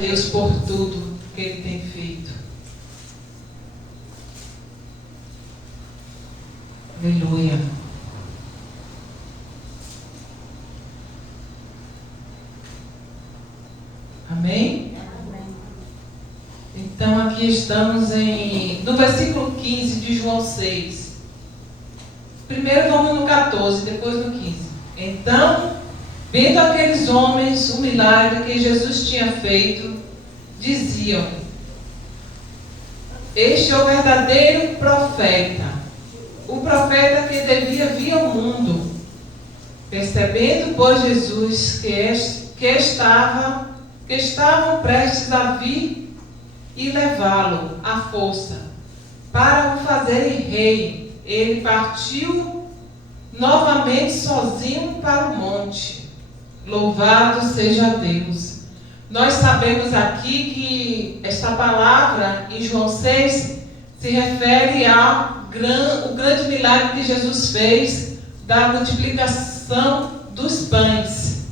Deus por tudo que Ele tem feito. Aleluia. Amém? Então aqui estamos no versículo 15 de João 6. Primeiro vamos no 14, depois no 15. Então, vendo aqueles homens o milagre que Jesus tinha feito, diziam: este é o verdadeiro profeta, o profeta que devia vir ao mundo. Percebendo, pois, Jesus que estavam prestes a vir e levá-lo à força para o fazerem rei, ele partiu novamente sozinho para o monte. Louvado seja Deus. Nós sabemos aqui que esta palavra em João 6 se refere ao grande milagre que Jesus fez da multiplicação dos pães.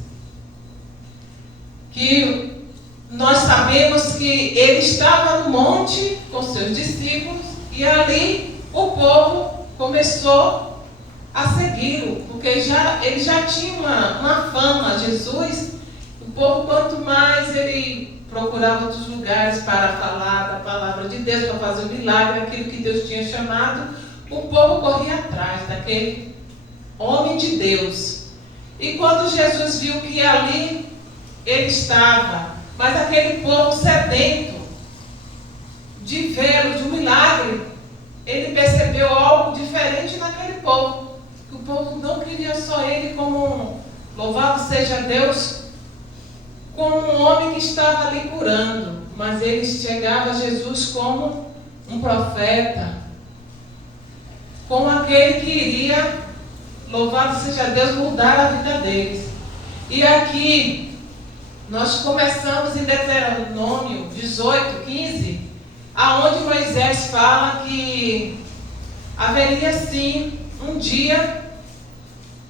Que nós sabemos que ele estava no monte com seus discípulos e ali o povo começou a segui-lo, porque ele já tinha uma fama, Jesus. O povo, quanto mais ele procurava outros lugares para falar da palavra de Deus, para fazer o milagre, aquilo que Deus tinha chamado, o povo corria atrás daquele homem de Deus. E quando Jesus viu que ali ele estava, mas aquele povo sedento de vê-lo, de um milagre, ele percebeu algo diferente naquele povo. Que o povo não queria só ele como, louvado seja Deus, como um homem que estava ali curando, mas ele enxergava Jesus como um profeta, como aquele que iria, louvado seja Deus, mudar a vida deles. E aqui nós começamos em Deuteronômio 18, 15, aonde Moisés fala que haveria sim um dia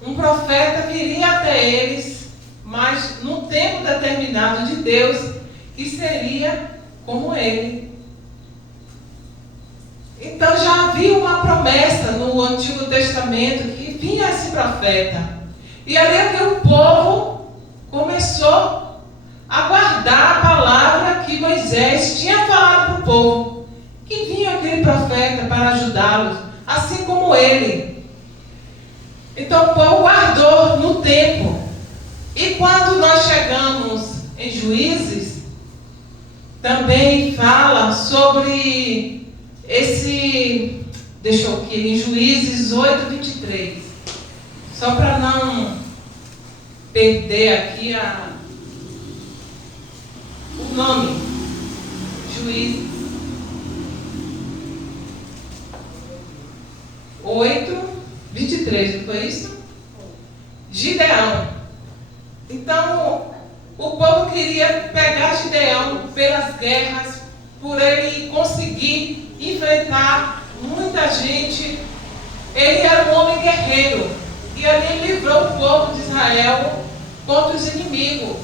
um profeta viria até eles, mas num tempo determinado de Deus, que seria como ele. Então já havia uma promessa no Antigo Testamento que vinha esse profeta. E ali aquele povo começou a guardar a palavra que Moisés tinha falado para o povo, que vinha aquele profeta para ajudá-los, assim como ele. Então o povo guardou no tempo. E quando nós chegamos em Juízes, também fala sobre esse, deixa eu aqui, em Juízes 8, 23. Só para não perder aqui o nome. Juízes 8, 23, não foi isso? Gideão. Então, o povo queria pegar Gideão pelas guerras, por ele conseguir enfrentar muita gente. Ele era um homem guerreiro, e ali livrou o povo de Israel contra os inimigos.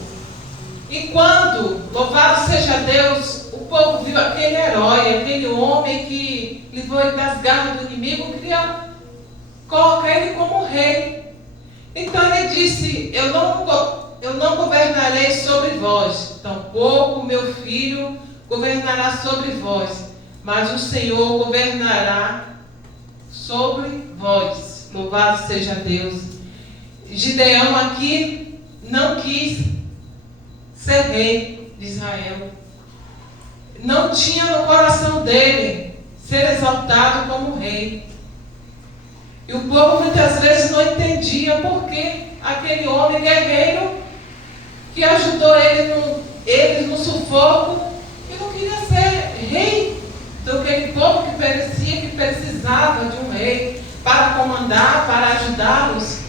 E quando, louvado seja Deus, o povo viu aquele herói, aquele homem que livrou ele das garras do inimigo, queria colocar ele como rei. Então ele disse: eu não governarei sobre vós, tampouco meu filho governará sobre vós, mas o Senhor governará sobre vós. Louvado seja Deus. Gideão aqui não quis ser rei de Israel. Não tinha no coração dele ser exaltado como rei. E o povo muitas vezes não entendia por que aquele homem guerreiro que ajudou eles no sufoco, e não queria ser rei daquele povo que parecia que precisava de um rei para comandar, para ajudá-los.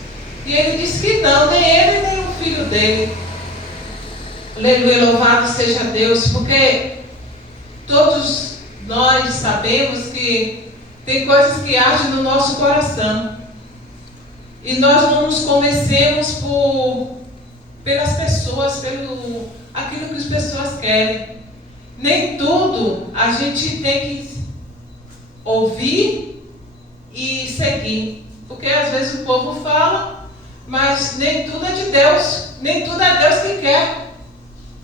E ele disse que não, nem ele nem o filho dele. Aleluia, louvado seja Deus, porque todos nós sabemos que tem coisas que agem no nosso coração. E nós não nos convencemos pelas pessoas, aquilo que as pessoas querem. Nem tudo a gente tem que ouvir e seguir. Porque às vezes o povo fala, mas nem tudo é de Deus. Nem tudo é Deus que quer.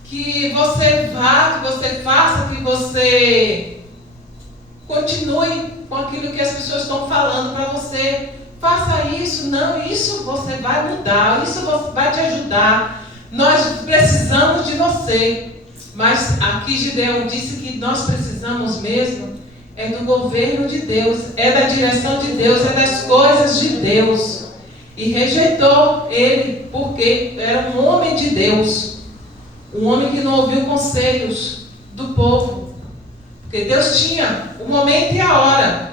Que você vá, que você faça, que você continue com aquilo que as pessoas estão falando para você. Faça isso, não, isso você vai mudar, isso vai te ajudar. Nós precisamos de você. Mas aqui Gideão disse que nós precisamos mesmo é do governo de Deus, é da direção de Deus, é das coisas de Deus. E rejeitou ele, porque era um homem de Deus. Um homem que não ouviu conselhos do povo. Porque Deus tinha o momento e a hora.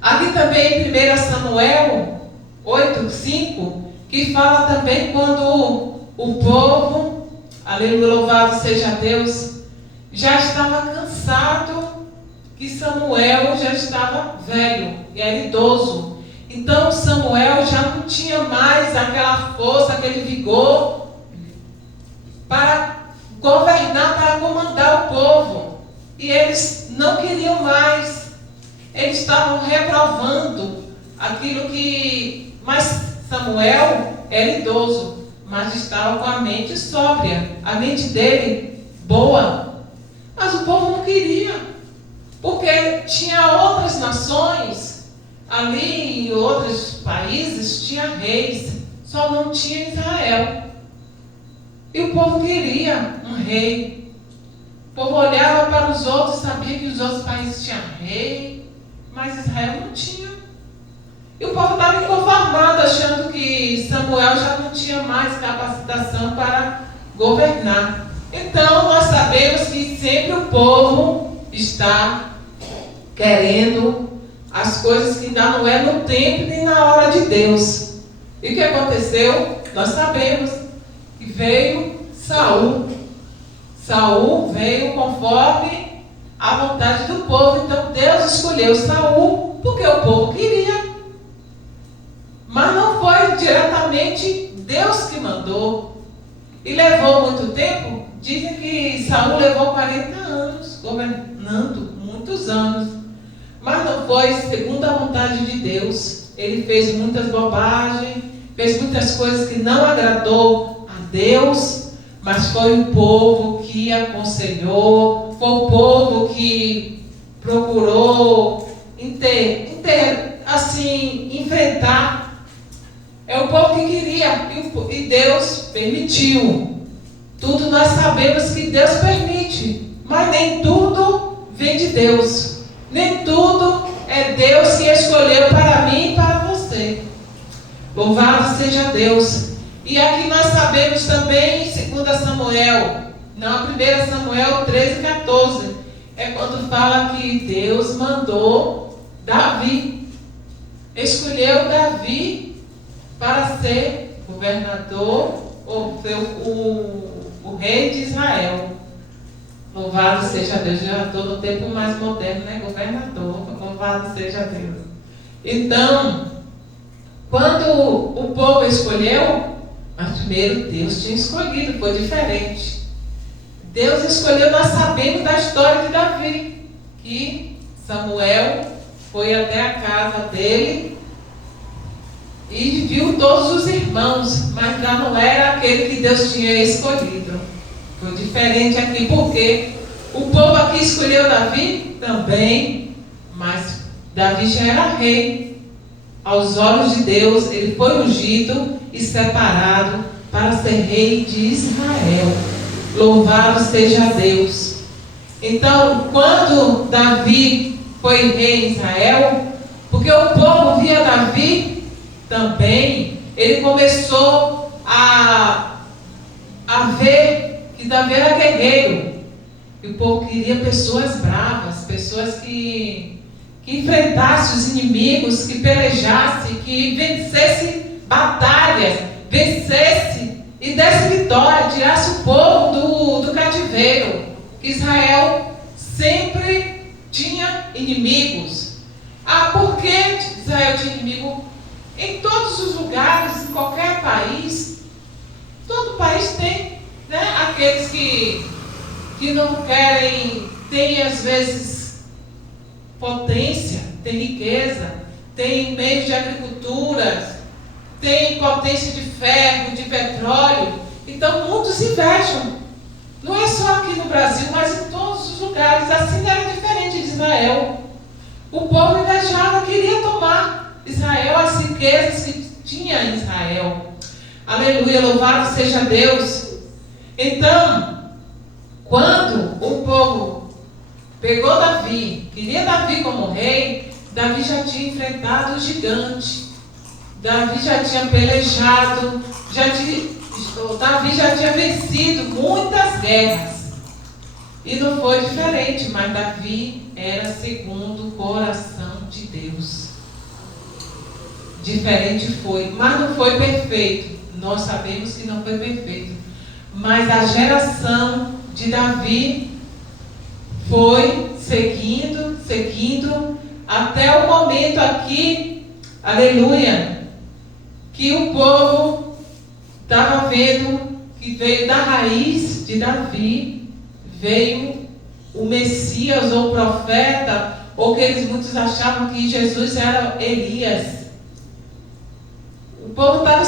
Aqui também em 1 Samuel 8:5, que fala também quando o povo, aleluia, louvado seja Deus, já estava cansado, que Samuel já estava velho, era idoso. Então Samuel já não tinha mais aquela força, aquele vigor para governar, para comandar o povo. E eles não queriam mais. Eles estavam reprovando aquilo que... Mas Samuel era idoso, mas estava com a mente sóbria, a mente dele boa. Mas o povo não queria, porque tinha outras nações, ali em outros países tinha reis, só não tinha Israel. E o povo queria um rei. O povo olhava para os outros, sabia que os outros países tinham rei, mas Israel não tinha. E o povo estava inconformado, achando que Samuel já não tinha mais capacitação para governar. Então nós sabemos que sempre o povo está querendo as coisas que ainda não é no tempo nem na hora de Deus. E o que aconteceu? Nós sabemos que veio Saul. Saul veio conforme a vontade do povo. Então Deus escolheu Saul porque o povo queria. Mas não foi diretamente Deus que mandou. E levou muito tempo. Dizem que Saul levou 40 anos governando, muitos anos. Mas não foi segundo a vontade de Deus. Ele fez muitas bobagens, fez muitas coisas que não agradou a Deus, mas foi o povo que aconselhou, foi o povo que procurou enfrentar. É o povo que queria, e Deus permitiu. Tudo nós sabemos que Deus permite, mas nem tudo vem de Deus. Nem tudo é Deus que escolheu para mim e para você. Louvado seja Deus. E aqui nós sabemos também, em 2 Samuel, não, 1 Samuel 13:14, é quando fala que Deus mandou Davi, escolheu Davi para ser governador, ou o rei de Israel. Louvado seja Deus, já estou no tempo mais moderno, né? Governador, louvado seja Deus. Então, quando o povo escolheu, mas primeiro Deus tinha escolhido, foi diferente. Deus escolheu, nós sabemos da história de Davi, que Samuel foi até a casa dele e viu todos os irmãos, mas já não era aquele que Deus tinha escolhido. Foi diferente aqui, porque o povo aqui escolheu Davi também, mas Davi já era rei. Aos olhos de Deus, ele foi ungido e separado para ser rei de Israel. Louvado seja Deus. Então, quando Davi foi rei em Israel, porque o povo via Davi também, ele começou a ver que Davi era guerreiro. E o povo queria pessoas bravas, pessoas que enfrentassem os inimigos, que pelejassem, que vencessem batalhas, vencesse e desse vitória, tirasse o povo do cativeiro. Israel sempre tinha inimigos. Por que Israel tinha inimigo? Em todos os lugares, em qualquer país, todo país tem né? Aqueles que não querem, têm às vezes potência, têm riqueza, têm meios de agricultura, têm potência de ferro, de petróleo. Então muitos invejam. Não é só aqui no Brasil, mas em todos os lugares. Assim era diferente de Israel. O povo invejava, queria tomar Israel, as riquezas que tinha em Israel. Aleluia, louvado seja Deus. Então, quando o povo pegou Davi, queria Davi como rei, Davi já tinha enfrentado o gigante. Davi já tinha pelejado, Davi já tinha vencido muitas guerras. E não foi diferente, mas Davi era segundo o coração de Deus. Diferente foi, mas não foi perfeito. Nós sabemos que não foi perfeito. Mas a geração de Davi foi seguindo, até o momento aqui, aleluia, que o povo estava vendo que veio da raiz de Davi, veio o Messias ou o profeta, ou que muitos achavam que Jesus era Elias. O povo estava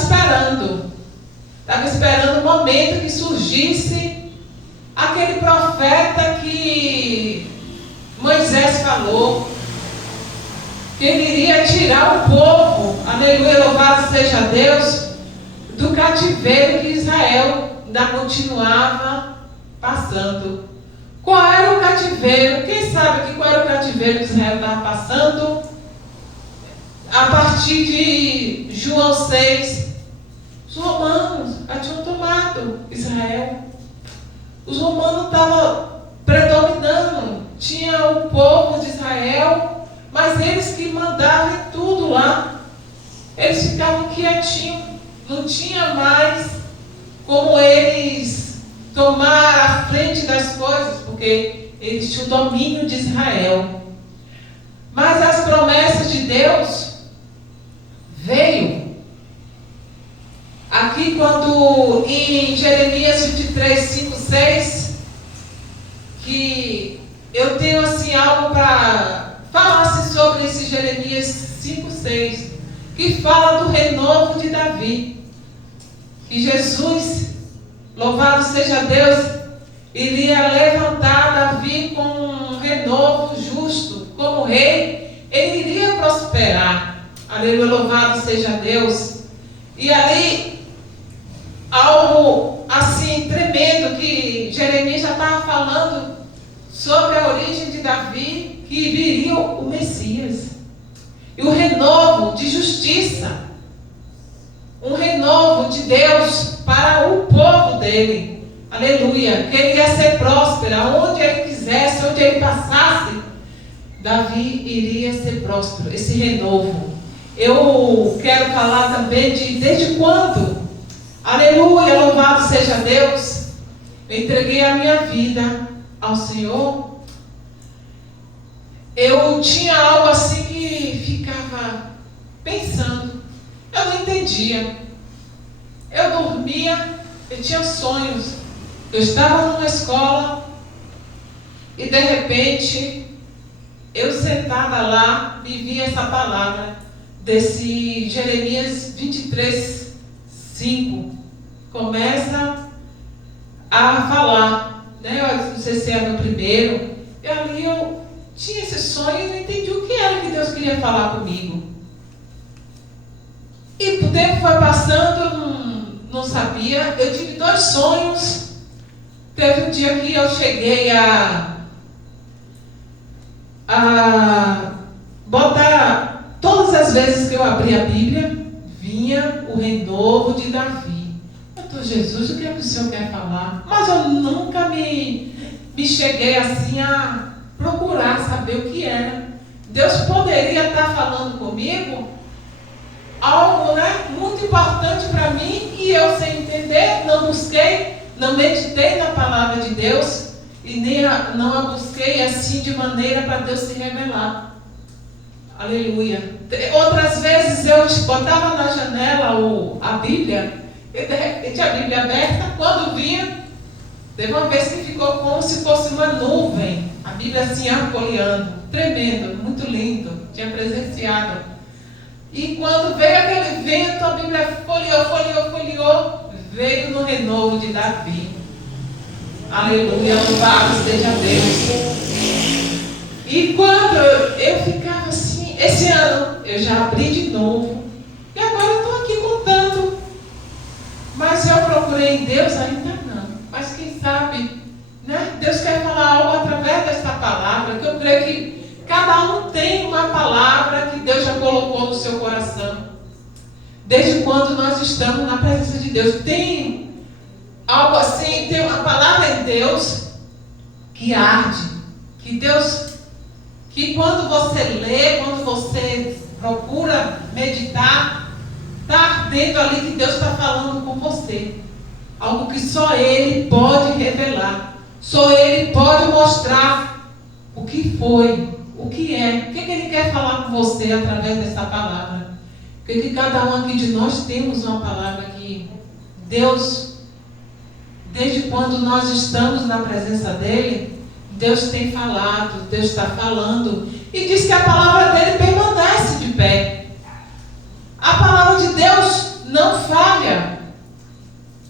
esperando o momento que surgisse aquele profeta que Moisés falou, que ele iria tirar o povo, aleluia, louvado seja Deus, do cativeiro que Israel ainda continuava passando. Qual era o cativeiro? Quem sabe aqui qual era o cativeiro que Israel estava passando? A partir de João 6, os romanos já tinham tomado Israel. Os romanos estavam predominando. Tinha o povo de Israel, mas eles que mandavam em tudo lá. Eles ficavam quietinhos. Não tinha mais como eles tomar a frente das coisas, porque eles tinham o domínio de Israel. Mas as promessas de Deus veio. Aqui quando em Jeremias 23, 5, 6, que eu tenho assim algo para falar assim, sobre esse Jeremias 5, 6, que fala do renovo de Davi. Que Jesus, louvado seja Deus, iria levantar Davi com um renovo justo, como rei, ele iria prosperar. Aleluia, louvado seja Deus. E ali, algo assim tremendo, que Jeremias já estava falando sobre a origem de Davi, que viria o Messias. E o renovo de justiça. Um renovo de Deus para o povo dele. Aleluia. Que ele ia ser próspero. Onde ele quisesse, onde ele passasse, Davi iria ser próspero. Esse renovo. Eu quero falar também de desde quando, aleluia, louvado seja Deus, eu entreguei a minha vida ao Senhor. Eu tinha algo assim que ficava pensando. Eu não entendia. Eu dormia, eu tinha sonhos. Eu estava numa escola e de repente, eu sentada lá, me via essa palavra desse Jeremias 23, 5. Começa a falar, né? Eu não sei se era no primeiro. E ali eu tinha esse sonho e não entendi o que era que Deus queria falar comigo. E o tempo foi passando, eu não sabia. Eu tive 2 sonhos. Teve um dia que eu cheguei a botar, todas as vezes que eu abri a Bíblia, vinha o renovo de Davi. Eu tô, Jesus, o que é que o Senhor quer falar? Mas eu nunca me cheguei assim a procurar saber o que era. Deus poderia estar falando comigo algo, né, muito importante para mim, e eu sem entender, não busquei, não meditei na palavra de Deus, e nem não a busquei assim de maneira para Deus se revelar. Aleluia. Outras vezes eu botava na janela a Bíblia, e de repente a Bíblia aberta, quando vinha, Teve uma vez que ficou como se fosse uma nuvem, a Bíblia assim arcoleando, tremendo, muito lindo, tinha presenciado. E quando veio aquele vento, a Bíblia folheou, veio no renovo de Davi. Aleluia, louvado seja Deus. E quando eu ficava assim, esse ano eu já abri de novo, e agora eu estou aqui contando. Mas eu procurei em Deus ainda não. Mas quem sabe, né? Deus quer falar algo através dessa palavra, que eu creio que cada um tem uma palavra que Deus já colocou no seu coração. Desde quando nós estamos na presença de Deus, tem algo assim, tem uma palavra em Deus que arde, que quando você lê, quando você procura meditar, está ardendo ali que Deus está falando com você. Algo que só Ele pode revelar. Só Ele pode mostrar o que foi, o que é. O que Ele quer falar com você através dessa palavra. Porque cada um aqui de nós temos uma palavra que Deus, desde quando nós estamos na presença dEle, Deus tem falado, Deus está falando. E diz que a palavra dEle permanece de pé. A palavra de Deus não falha.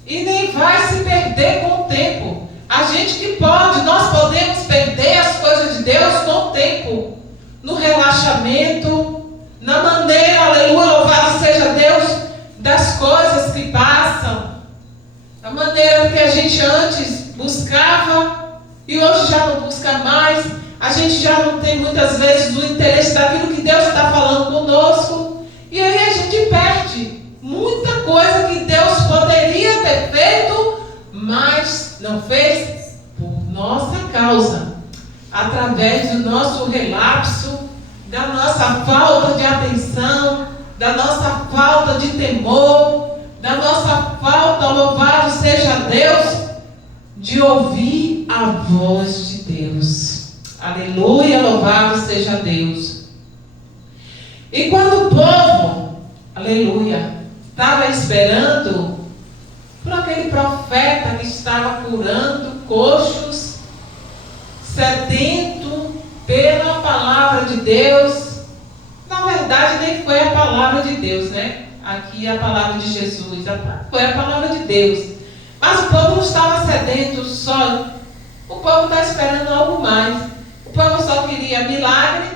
E nem vai se perder com o tempo. A gente que pode, nós podemos perder as coisas de Deus com o tempo. No relaxamento, na maneira, aleluia, louvado seja Deus, das coisas que passam. A maneira que a gente antes buscava e hoje já não busca mais. A gente já não tem muitas vezes o interesse daquilo que Deus está falando conosco. E aí a gente perde muita coisa que Deus poderia ter feito, mas não fez por nossa causa. Através do nosso relapso, da nossa falta de atenção, da nossa falta de temor, da nossa falta, louvado seja Deus, de ouvir a voz de Deus. Aleluia, louvado seja Deus. E quando o povo, aleluia, estava esperando por aquele profeta que estava curando coxos, sedento pela palavra de Deus. Na verdade, nem foi a palavra de Deus, né? Aqui é a palavra de Jesus, foi a palavra de Deus. Mas o povo não estava sedento só. O povo está esperando algo mais. O povo só queria milagre,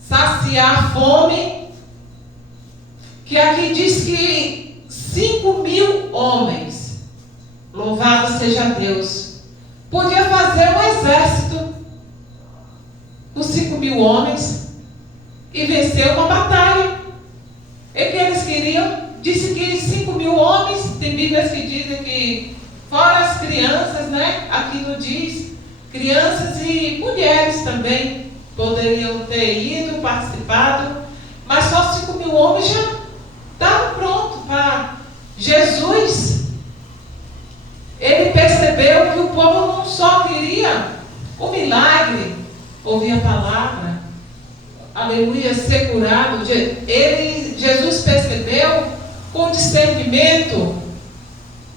saciar a fome. Que aqui diz que 5.000 homens, louvado seja Deus, podia fazer um exército com 5.000 homens e vencer uma batalha. E que eles queriam, disse que 5.000 homens, tem bíblias que dizem que, fora as crianças, né? Aqui não diz, crianças e mulheres também poderiam ter ido, participado, mas só 5.000 homens já estavam prontos para Jesus. Ele percebeu que o povo não só queria o milagre, ouvir a palavra, aleluia, ser curado. Jesus percebeu com discernimento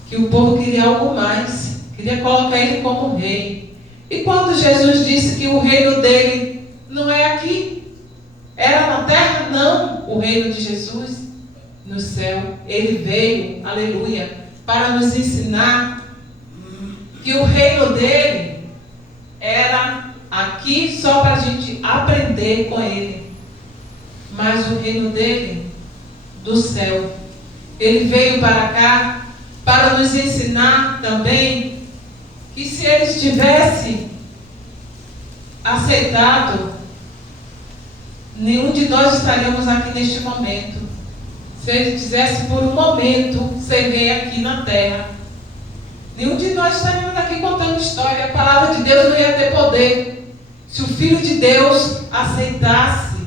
que o povo queria algo mais, queria colocar ele como rei. E quando Jesus disse que o reino dele não é aqui, era na terra, não, o reino de Jesus no céu. Ele veio, aleluia, para nos ensinar que o reino dele era aqui só para a gente aprender com ele, mas o reino dele do céu. Ele veio para cá para nos ensinar também que se ele tivesse aceitado, nenhum de nós estaríamos aqui neste momento. Se ele quisesse por um momento ser rei aqui na terra, nenhum de nós estaríamos aqui contando história. A palavra de Deus não ia ter poder se o Filho de Deus aceitasse.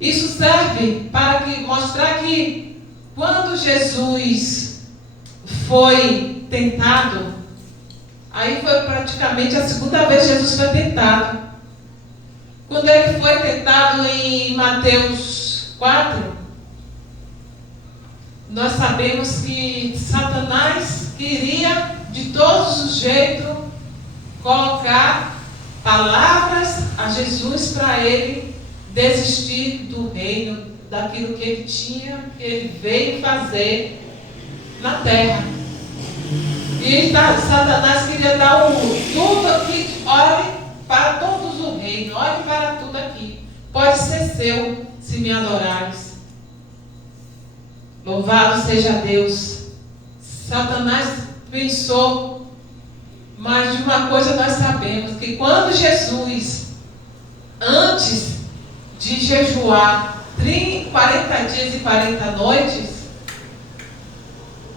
Isso serve para mostrar que quando Jesus foi tentado, aí foi praticamente a segunda vez que Jesus foi tentado. Quando ele foi tentado em Mateus 4, nós sabemos que Satanás queria de todos os jeitos, colocar palavras a Jesus para ele desistir do reino, daquilo que ele tinha, que ele veio fazer na terra. E Satanás queria dar tudo aqui, olhe para todos o reino, olhe para tudo aqui. Pode ser seu, se me adorares. Louvado seja Deus. Satanás pensou, mas de uma coisa nós sabemos, que quando Jesus, antes de jejuar 40 dias e 40 noites,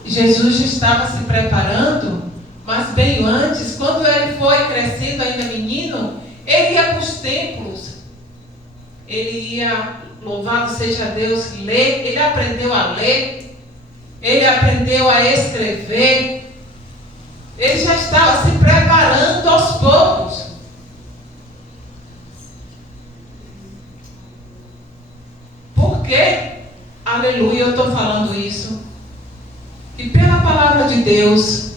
Jesus estava se preparando, mas bem antes, quando ele foi crescendo ainda menino, ele ia para os templos, ele ia, louvado seja Deus, ler, ele aprendeu a ler, ele aprendeu a escrever, ele já estava se preparando aos poucos. Por que, aleluia, eu estou falando isso? E pela palavra de Deus,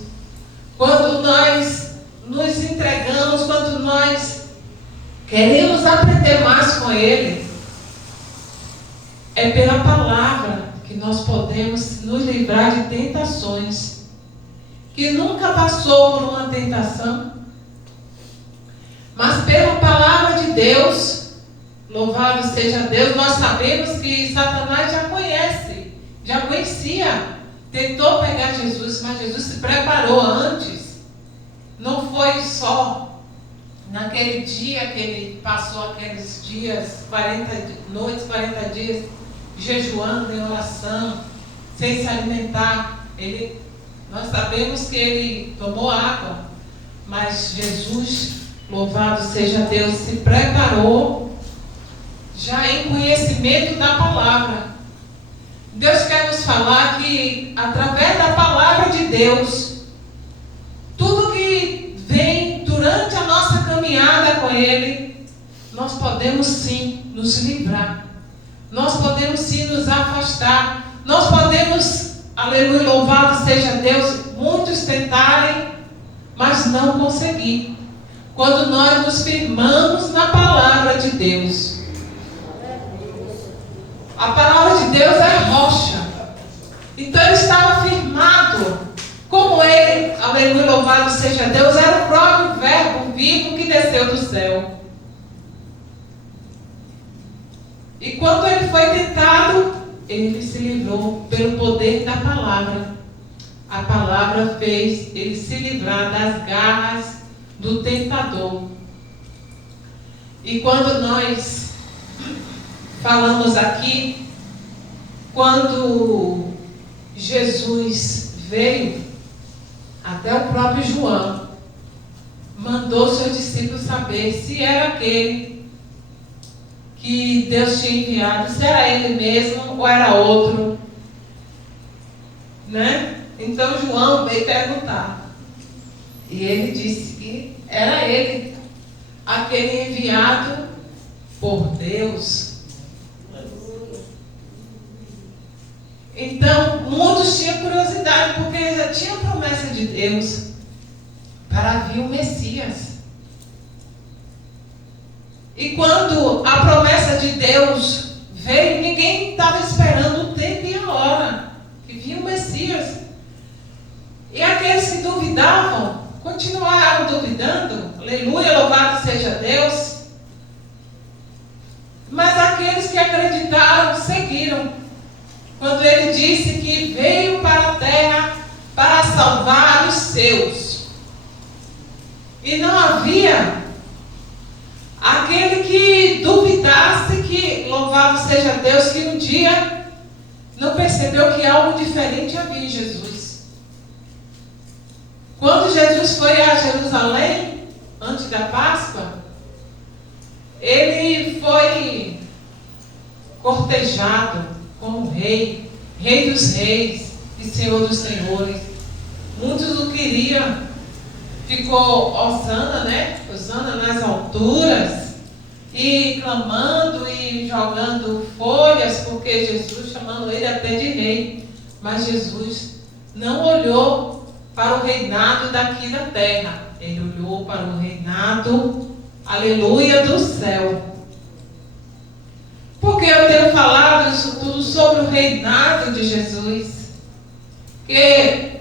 quando nós nos entregamos, quando nós queremos aprender mais com Ele, é pela palavra que nós podemos nos livrar de tentações. Que nunca passou por uma tentação, mas pela palavra de Deus, louvado seja Deus, nós sabemos que Satanás já conhecia, tentou pegar Jesus, mas Jesus se preparou antes. Não foi só naquele dia que ele passou aqueles dias, 40 noites, 40 dias, jejuando em oração, sem se alimentar. Nós sabemos que ele tomou água, mas Jesus, louvado seja Deus, se preparou já em conhecimento da palavra. Deus quer nos falar que, através da palavra de Deus, tudo que vem durante a nossa caminhada com Ele, nós podemos sim nos livrar. Nós podemos sim nos afastar. Nós podemos, aleluia, louvado seja Deus, muitos tentarem, mas não conseguir. Quando nós nos firmamos na palavra de Deus. A palavra de Deus é rocha. Então ele estava firmado. Como ele, aleluia, louvado seja Deus, era o próprio verbo vivo que desceu do céu. E quando ele foi tentado, ele se livrou pelo poder da palavra. A palavra fez ele se livrar das garras do tentador. E quando nós falamos aqui, quando Jesus veio, até o próprio João mandou seus discípulos saber se era aquele que Deus tinha enviado, se era ele mesmo ou era outro, né? Então João veio perguntar, e ele disse que era ele, aquele enviado por Deus. Então muitos tinham curiosidade, porque já tinha a promessa de Deus para vir o Messias. E quando a promessa de Deus veio, ninguém estava esperando o tempo e a hora que vinha o Messias. E aqueles que duvidavam, continuaram duvidando. Aleluia, louvado seja Deus. Mas aqueles que acreditaram, seguiram. Quando ele disse que veio para a terra para salvar os seus. E não havia aquele que duvidasse que, louvado seja Deus, que um dia não percebeu que algo diferente havia em Jesus. Quando Jesus foi a Jerusalém, antes da Páscoa, ele foi cortejado como rei, rei dos reis e senhor dos senhores. Muitos o queriam, ficou Hosana, né? Hosana nas alturas, e clamando e jogando folhas, porque Jesus chamando ele até de rei. Mas Jesus não olhou para o reinado daqui da terra. Ele olhou para o reinado, aleluia, do céu. Porque eu tenho falado isso tudo sobre o reinado de Jesus. Porque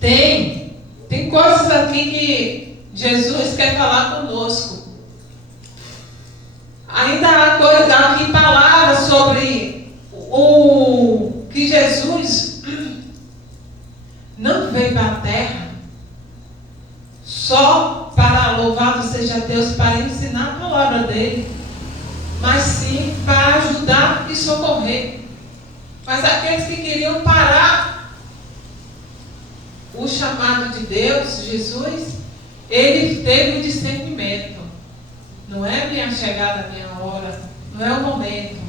tem coisas aqui que Jesus quer falar conosco. Ainda há coisas aqui, palavras sobre o que Jesus não veio para a terra só para, louvado seja Deus, para ensinar a palavra dele, mas sim para ajudar e socorrer. Mas aqueles que queriam parar o chamado de Deus, Jesus, ele teve um discernimento. Não é minha chegada, minha hora, não é o momento.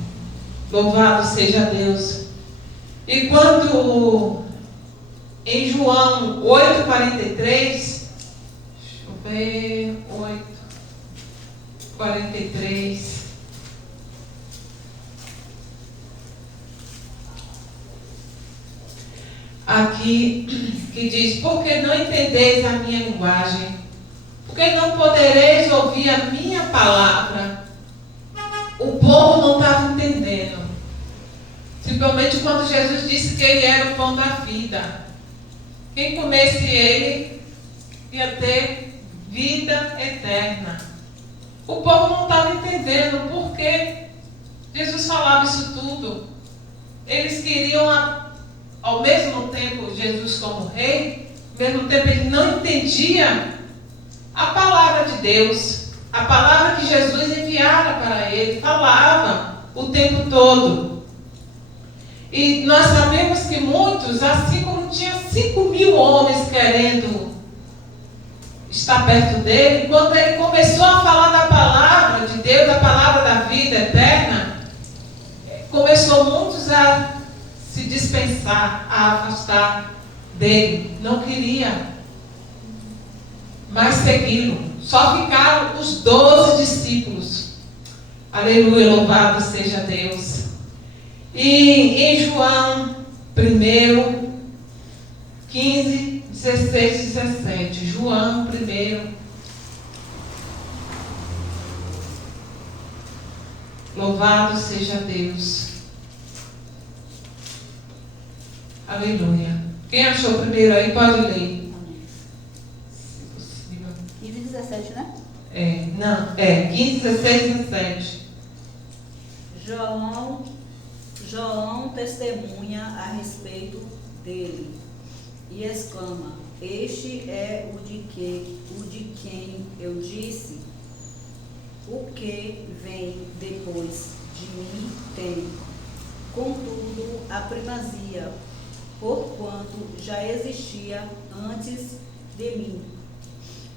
Louvado seja Deus. E quando em João 8,43, deixa eu ver, 8,43. Aqui que diz: porque não entendeis a minha linguagem, porque não podereis ouvir a minha palavra. O povo não estava entendendo. Simplesmente quando Jesus disse que ele era o pão da vida. Quem comesse ele ia ter vida eterna. O povo não estava entendendo por que Jesus falava isso tudo. Eles queriam, ao mesmo tempo, Jesus como rei, ao mesmo tempo ele não entendia a palavra de Deus, a palavra que Jesus enviara para ele, falava o tempo todo. E nós sabemos que muitos, assim como tinha 5.000 homens querendo estar perto dele, quando ele começou a falar da palavra de Deus, da palavra da vida eterna, começou muitos a se dispensar, a afastar dele. Não queria mais segui-lo. Só ficaram os 12 discípulos. Aleluia, louvado seja Deus. E em João 1, 15, 16, 17. João 1. Louvado seja Deus. Aleluia. Quem achou primeiro aí, pode ler. Se possível. 15 e 17, né? 15, 16, 17. João testemunha a respeito dele e exclama: este é o de quem eu disse, o que vem depois de mim tem, contudo, a primazia, porquanto já existia antes de mim,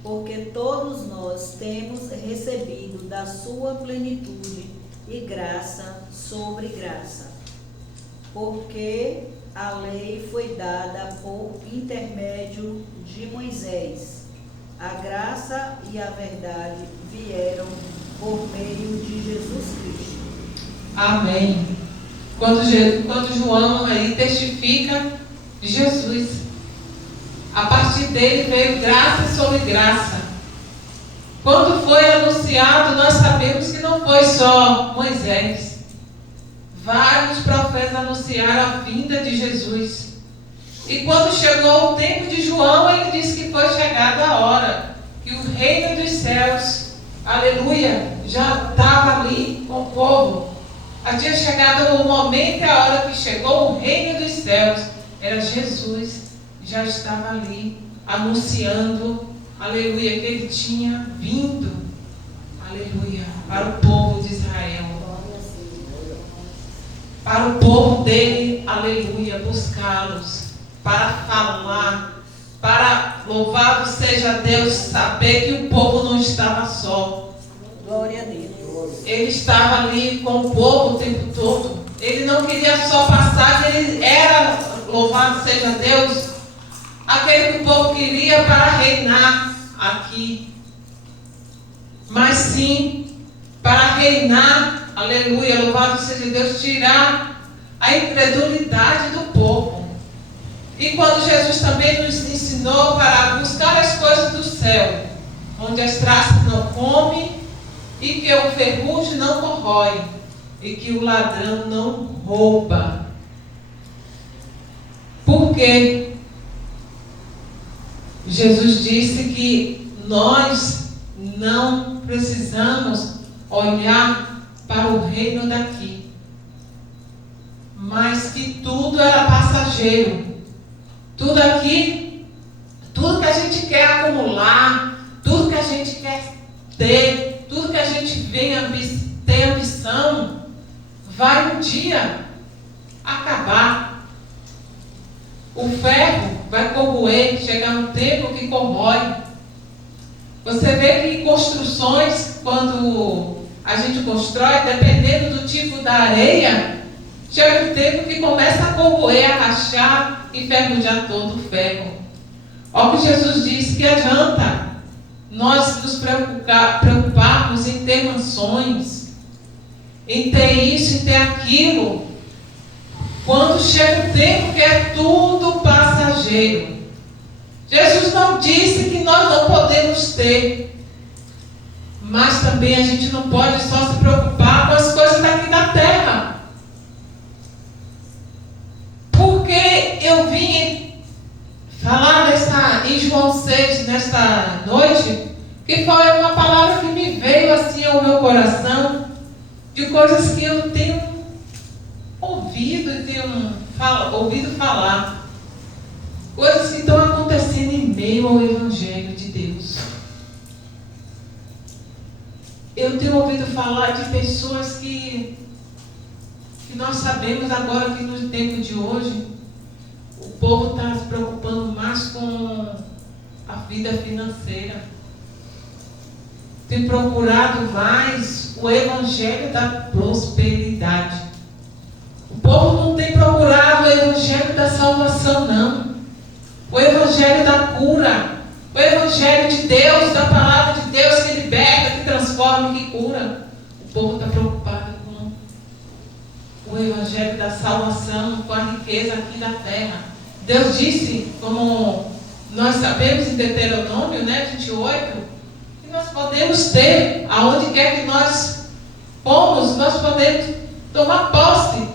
porque todos nós temos recebido da sua plenitude e graça sobre graça, porque a lei foi dada por intermédio de Moisés, a graça e a verdade vieram por meio de Jesus Cristo. Amém. Quando João aí testifica de Jesus, a partir dele veio graça sobre graça. Quando foi anunciado, nós sabemos que não foi só Moisés. Vários profetas anunciaram a vinda de Jesus. E quando chegou o tempo de João, ele disse que foi chegada a hora, que o reino dos céus, aleluia, já estava ali com o povo. Já tinha chegado o momento e a hora que chegou o reino dos céus. Era Jesus, já estava ali anunciando, aleluia, que ele tinha vindo, aleluia, para o povo de Israel. Para o povo dele, aleluia, buscá-los, para falar, para, louvado seja Deus, saber que o povo não estava só. Glória a Deus. Ele estava ali com o povo o tempo todo. Ele não queria só passar, ele era, louvado seja Deus, aquele que o povo queria para reinar aqui. Mas sim, para reinar, aleluia, louvado seja Deus, tirar a incredulidade do povo. E quando Jesus também nos ensinou para buscar as coisas do céu, onde as traças não comem e que o ferrugem não corrói e que o ladrão não rouba. Por quê? Jesus disse que nós não precisamos olhar para o reino daqui, mas que tudo era passageiro. Tudo aqui, tudo que a gente quer acumular, tudo que a gente quer ter, tudo que a gente tem ambição, vai um dia acabar. O ferro vai corroer, chegar um tempo que corrói. Você vê que em construções, quando a gente constrói, dependendo do tipo da areia, chega um tempo que começa a corroer, a rachar, enferrujar todo o ferro. Olha o que Jesus disse, que adianta nós nos preocuparmos em ter mansões, em ter isso, em ter aquilo, quando chega o tempo que é tudo passageiro. Jesus não disse que nós não podemos ter, mas também a gente não pode só se preocupar com as coisas daqui da terra. Porque eu vim falar em João 6, nesta noite, que foi uma palavra que me veio assim ao meu coração, de coisas que eu tenho ouvido e tenho ouvido falar. Coisas que estão acontecendo em meio ao Evangelho de Deus. Eu tenho ouvido falar de pessoas que nós sabemos agora que no tempo de hoje, o povo está se preocupando mais com a vida financeira. Tem procurado mais o Evangelho da prosperidade. O povo não tem procurado o Evangelho da salvação, não. O Evangelho da cura. O Evangelho de Deus, da palavra de Deus que liberta, que transforma e que cura. O povo está preocupado com o Evangelho da salvação, com a riqueza aqui da terra. Deus disse, como nós sabemos em Deuteronômio, 28, que nós podemos ter, aonde quer que nós pomos, nós podemos tomar posse.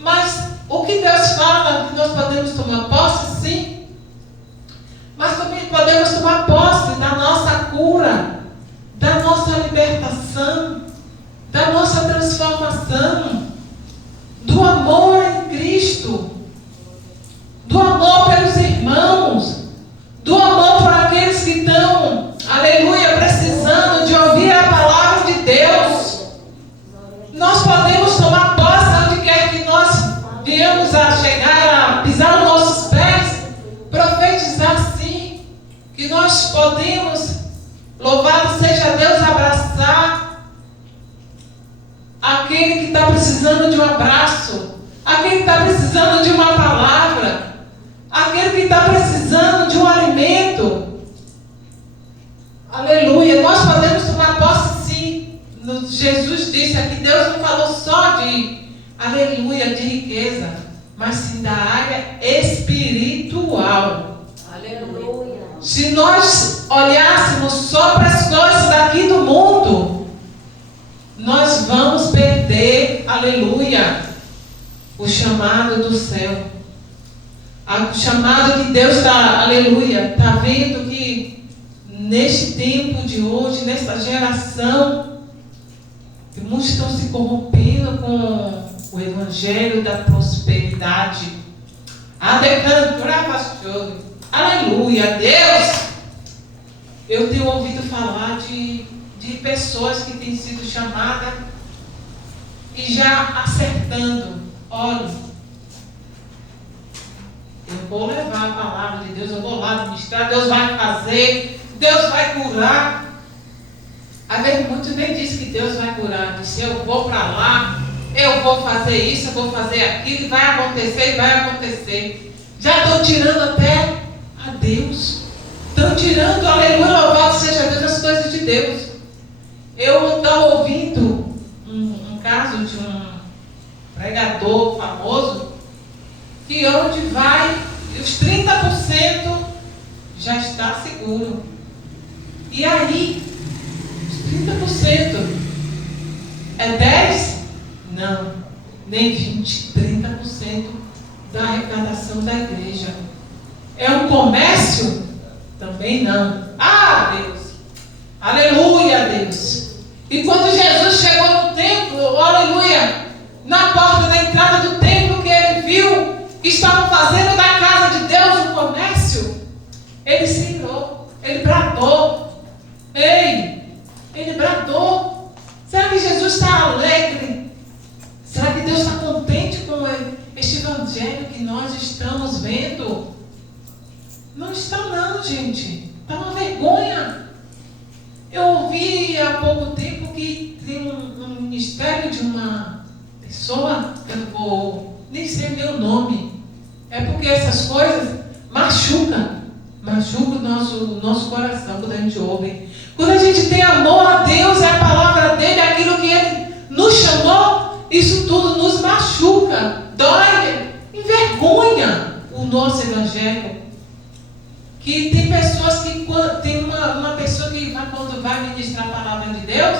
Mas o que Deus fala que nós podemos tomar posse, sim. Mas também podemos tomar posse da nossa cura, da nossa libertação, da nossa transformação, do amor em Cristo, do amor pelos irmãos, do amor por aqueles que estão, aleluia, precisando de ouvir a palavra de Deus. Nós podemos tomar posse onde quer que nós viemos a chegar, a pisar os nossos pés, profetizar sim, que nós podemos, louvado seja Deus, abraçar aquele que está precisando de um abraço, aquele que está precisando de uma palavra, aquele que está precisando de um alimento. Aleluia, nós podemos tomar posse sim. Jesus disse aqui, Deus não falou só de, aleluia, de riqueza, mas sim da área espiritual. Aleluia. Se nós olhássemos só para as coisas daqui do mundo, nós vamos perder, aleluia, o chamado do céu. O chamado que Deus está, aleluia, está vendo que neste tempo de hoje, nesta geração, muitos estão se corrompendo com o Evangelho da prosperidade. Aleluia, Deus! Eu tenho ouvido falar de pessoas que têm sido chamadas e já acertando. Olha, eu vou levar a palavra de Deus, eu vou lá ministrar, Deus vai fazer, Deus vai curar. Às vezes muitos nem dizem que Deus vai curar, dizem, eu vou para lá, eu vou fazer isso, eu vou fazer aquilo, e vai acontecer. Já estão tirando até a Deus. Estão tirando, aleluia, louvado seja Deus, as coisas de Deus. Eu estava ouvindo um caso de um pregador famoso, que onde vai, os 30% já está seguro. E aí, os 30% é 10? Não, nem 20, 30% da arrecadação da igreja. É um comércio? Também não. Ah, Deus! Aleluia, Deus! E quando Jesus chegou no templo, aleluia, na porta da entrada do templo, que ele viu que estavam fazendo da casa de Deus um comércio, ele se irou, ele bradou. Ei, ele bradou. Será que Jesus está alegre? Será que Deus está contente com este evangelho que nós estamos vendo? Não está não, gente. Está uma vergonha. Eu ouvi há pouco tempo que tem um ministério de uma pessoa, eu vou nem sei meu nome. É porque essas coisas machucam o nosso coração quando a gente ouve. Quando a gente tem amor a Deus, é a palavra dele, é aquilo que ele nos chamou, isso tudo nos machuca, dói, envergonha o nosso evangelho. Que tem pessoas que, tem uma pessoa que quando vai ministrar a palavra de Deus,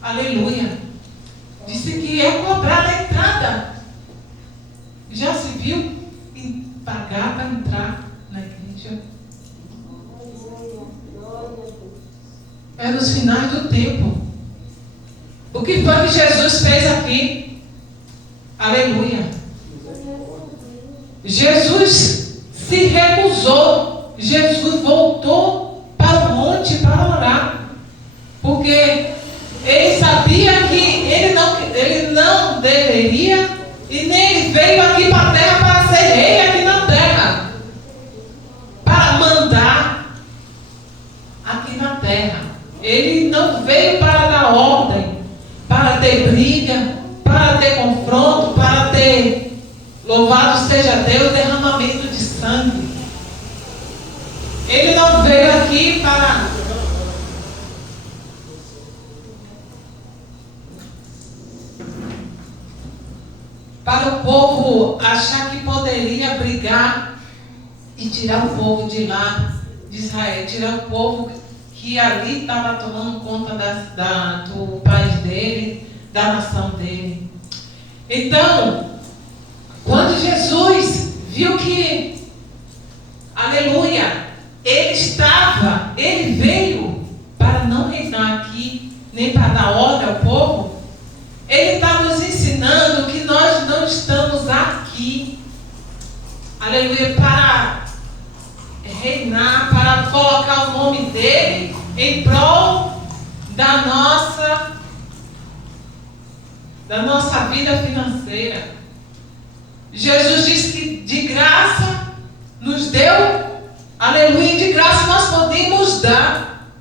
aleluia, disse que é cobrada a entrada. Já se viu em pagar para entrar na igreja? É nos finais do tempo. O que foi que Jesus fez aqui? Aleluia. Jesus se recusou. Jesus voltou para o monte para orar. Porque ele sabia que ele não deveria, e nem ele veio aqui para a terra para ser rei aqui na terra. Para mandar aqui na terra. Ele não veio para dar ordem, para ter briga, para ter confronto, para ter, louvado seja Deus, derramamento de sangue. Ele não veio aqui para o povo achar que poderia brigar e tirar o povo de lá, de Israel, tirar o povo que ali estava tomando conta do país dele, da nação dele. Então, quando Jesus viu que, aleluia, ele veio para não reinar aqui, nem para dar ordem ao povo, ele está nos ensinando que nós não estamos aqui, aleluia, para reinar, para colocar o nome dele em prol da nossa vida financeira. Jesus disse que de graça nos deu, aleluia, de graça nós podemos dar.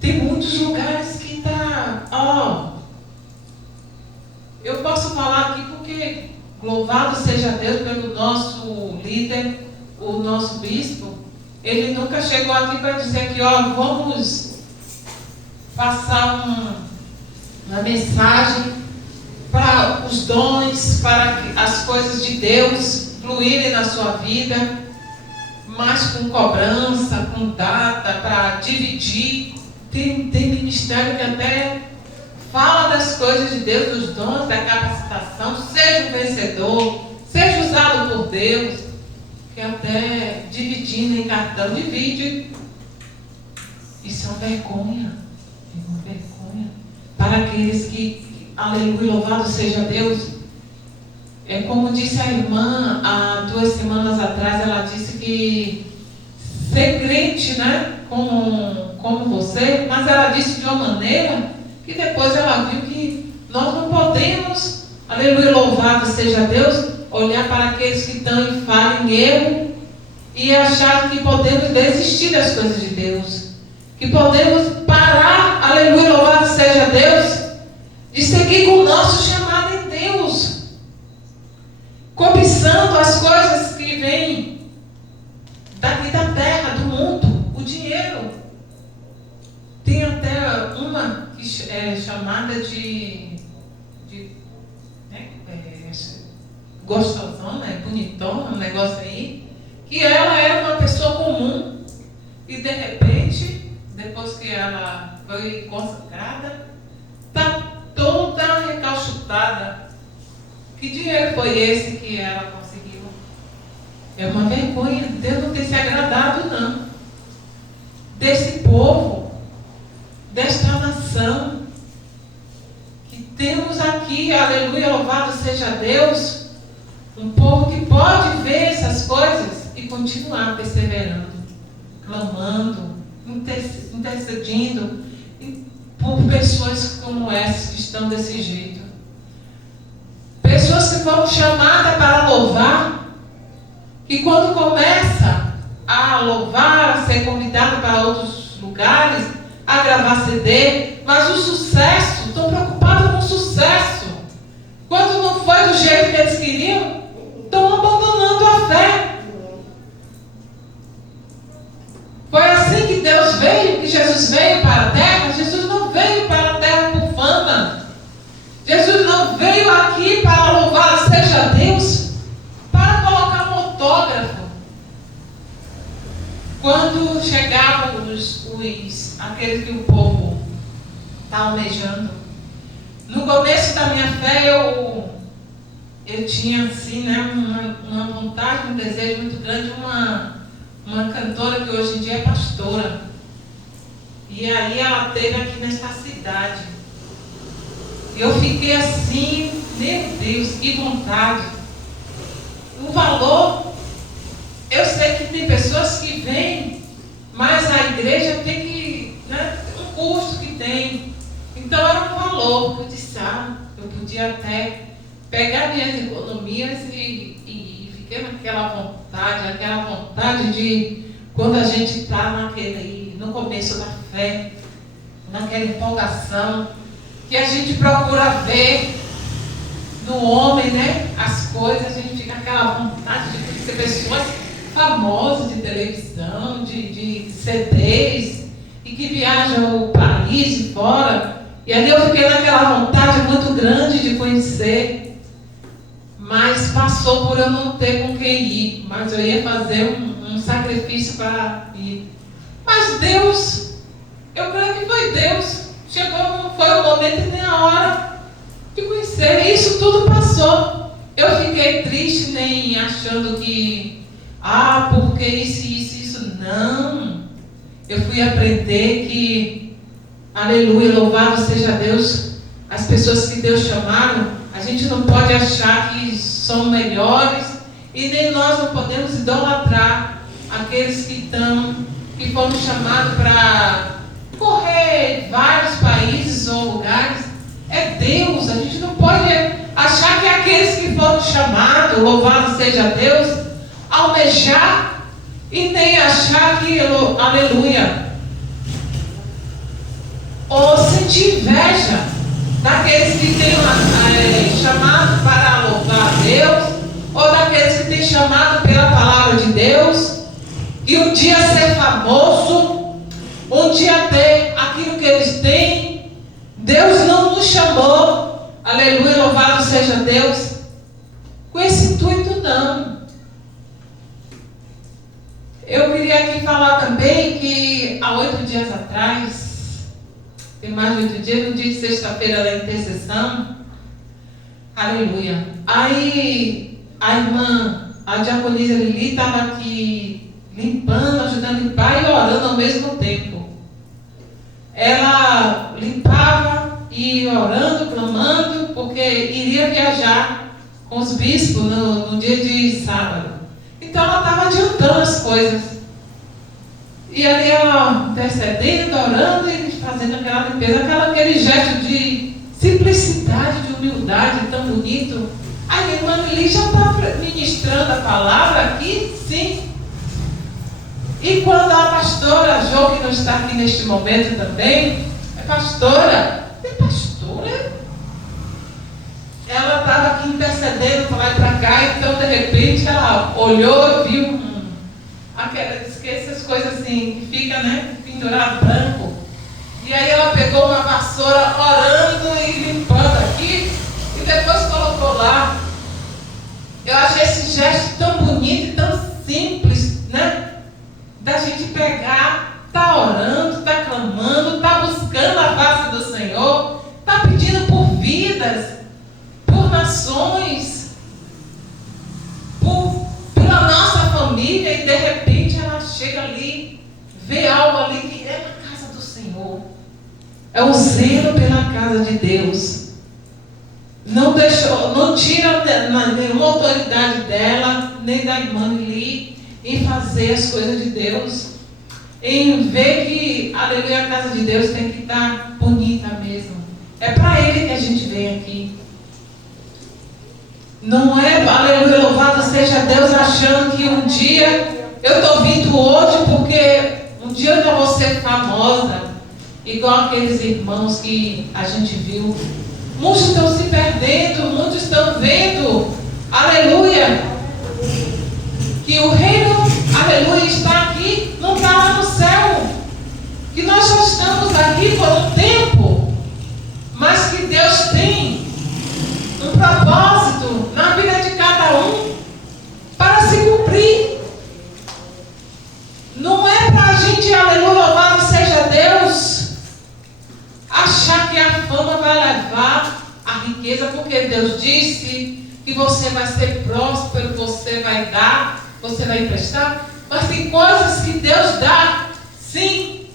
Tem muitos lugares que eu posso falar aqui porque louvado seja Deus pelo nosso líder, o nosso bispo. Ele nunca chegou aqui para dizer que vamos passar uma mensagem para os dons, para as coisas de Deus fluírem na sua vida, mas com cobrança, com data, para dividir. Tem ministério que até fala das coisas de Deus, dos dons, da capacitação, seja um vencedor, seja usado por Deus, que até dividindo em cartão, divide. Isso é uma vergonha. É uma vergonha. Para aqueles que, aleluia, louvado seja Deus. É como disse a irmã, há 2 semanas atrás, ela disse que ser crente, né, como você, mas ela disse de uma maneira que depois ela viu que nós não podemos, aleluia, louvado seja Deus, olhar para aqueles que estão em falha, em erro, e achar que podemos desistir das coisas de Deus, que podemos parar, aleluia, louvado seja Deus, de seguir com o nosso chamado em Deus, cobiçando as coisas que vêm daqui da terra, do mundo, o dinheiro. Tem até uma que é chamada de gostosona, bonitona, um negócio aí, que ela era uma pessoa comum e de repente, depois que ela foi consagrada, está toda recalchutada. Que dinheiro foi esse que ela conseguiu? É uma vergonha. Deus não tem se agradado, não. Desse povo, desta nação, que temos aqui, aleluia, louvado seja Deus, um povo que pode ver essas coisas e continuar perseverando, clamando, intercedindo por pessoas como essas que estão desse jeito. Pessoas que foram chamadas para louvar, que quando começa a louvar, a ser convidado para outros lugares, a gravar CD, mas o sucesso, estão preocupados com o sucesso. Quando não foi do jeito que eles queriam, estão abandonando a fé. Foi assim que Deus veio, que Jesus veio para a terra. Jesus não veio para a terra por fama. Jesus não veio aqui para louvar seja Deus, para colocar um autógrafo. Quando chegavam aqueles que o povo está almejando, no começo da minha fé eu tinha assim, né, uma vontade, um desejo muito grande, uma cantora que hoje em dia é pastora. E aí ela teve aqui nesta cidade. Eu fiquei assim, meu Deus, que vontade. O valor, eu sei que tem pessoas que vêm, mas a igreja tem que, né, um custo que tem. Então era um valor. Eu disse, eu podia até pegar minhas economias e fiquei naquela vontade de, quando a gente está no começo da fé, naquela empolgação, que a gente procura ver no homem, né, as coisas, a gente fica com aquela vontade de ser pessoas famosas de televisão, de CDs, e que viajam o país e fora. E ali eu fiquei naquela vontade muito grande de conhecer, mas passou por eu não ter com quem ir, mas eu ia fazer um sacrifício para ir. Mas Deus, eu creio que foi Deus. Chegou, não foi o momento e nem a hora de conhecer. Isso tudo passou. Eu fiquei triste, nem achando que, porque isso. Não. Eu fui aprender que, aleluia, louvado seja Deus, as pessoas que Deus chamaram, a gente não pode achar que são melhores e nem nós não podemos idolatrar aqueles que foram chamados para correr vários países ou lugares. É Deus. A gente não pode achar que aqueles que foram chamados, louvado seja Deus, almejar e nem achar que, aleluia, ou sentir inveja daqueles que têm chamado para louvar a Deus, ou daqueles que têm chamado pela palavra de Deus, e um dia ser famoso, um dia ter aquilo que eles têm. Deus não nos chamou, aleluia, louvado seja Deus, com esse intuito não. Eu queria aqui falar também que há 8 dias atrás, tem mais de 8 dias, no dia de sexta-feira da intercessão, aleluia, aí a irmã, a diaconisa Lili estava aqui limpando, ajudando a limpar e orando ao mesmo tempo. Ela limpava e orando, clamando, porque iria viajar com os bispos no dia de sábado. Então ela estava adiantando as coisas. E ali ela intercedendo, orando e fazendo aquela limpeza, aquele gesto de simplicidade, de humildade tão bonito. A irmã Lili já está ministrando a palavra aqui, sim. E quando a pastora Jo, que não está aqui neste momento também, é pastora, ela estava aqui intercedendo para lá e para cá, então de repente ela olhou e viu essas coisas assim, que fica, né, pendurado branco. E aí ela pegou uma vassoura orando e limpando aqui, e depois colocou lá. gesto tão bonito e tão simples, né? Da gente pegar, tá orando, tá clamando, tá buscando a face do Senhor, tá pedindo por vidas, por nações, pela nossa família, e de repente ela chega ali, vê algo ali que é na casa do Senhor. É o zelo pela casa de Deus. Não tira nenhuma autoridade dela, nem da irmã Lili, em fazer as coisas de Deus, em ver que, aleluia, a casa de Deus tem que estar bonita mesmo. É para Ele que a gente vem aqui. Não é, aleluia, louvado seja Deus, achando que um dia eu estou vindo hoje porque um dia eu já vou ser famosa, igual aqueles irmãos que a gente viu. Muitos estão se perdendo, muitos estão vendo, aleluia, que o reino, aleluia, está aqui, não está lá no céu. Que nós só estamos aqui por um tempo, mas que Deus tem um propósito na vida de cada um para se cumprir. Não é para a gente, aleluia, louvado seja Deus, achar que a fama vai levar a riqueza, porque Deus disse que você vai ser próspero, você vai dar, você vai emprestar. Mas tem coisas que Deus dá, sim,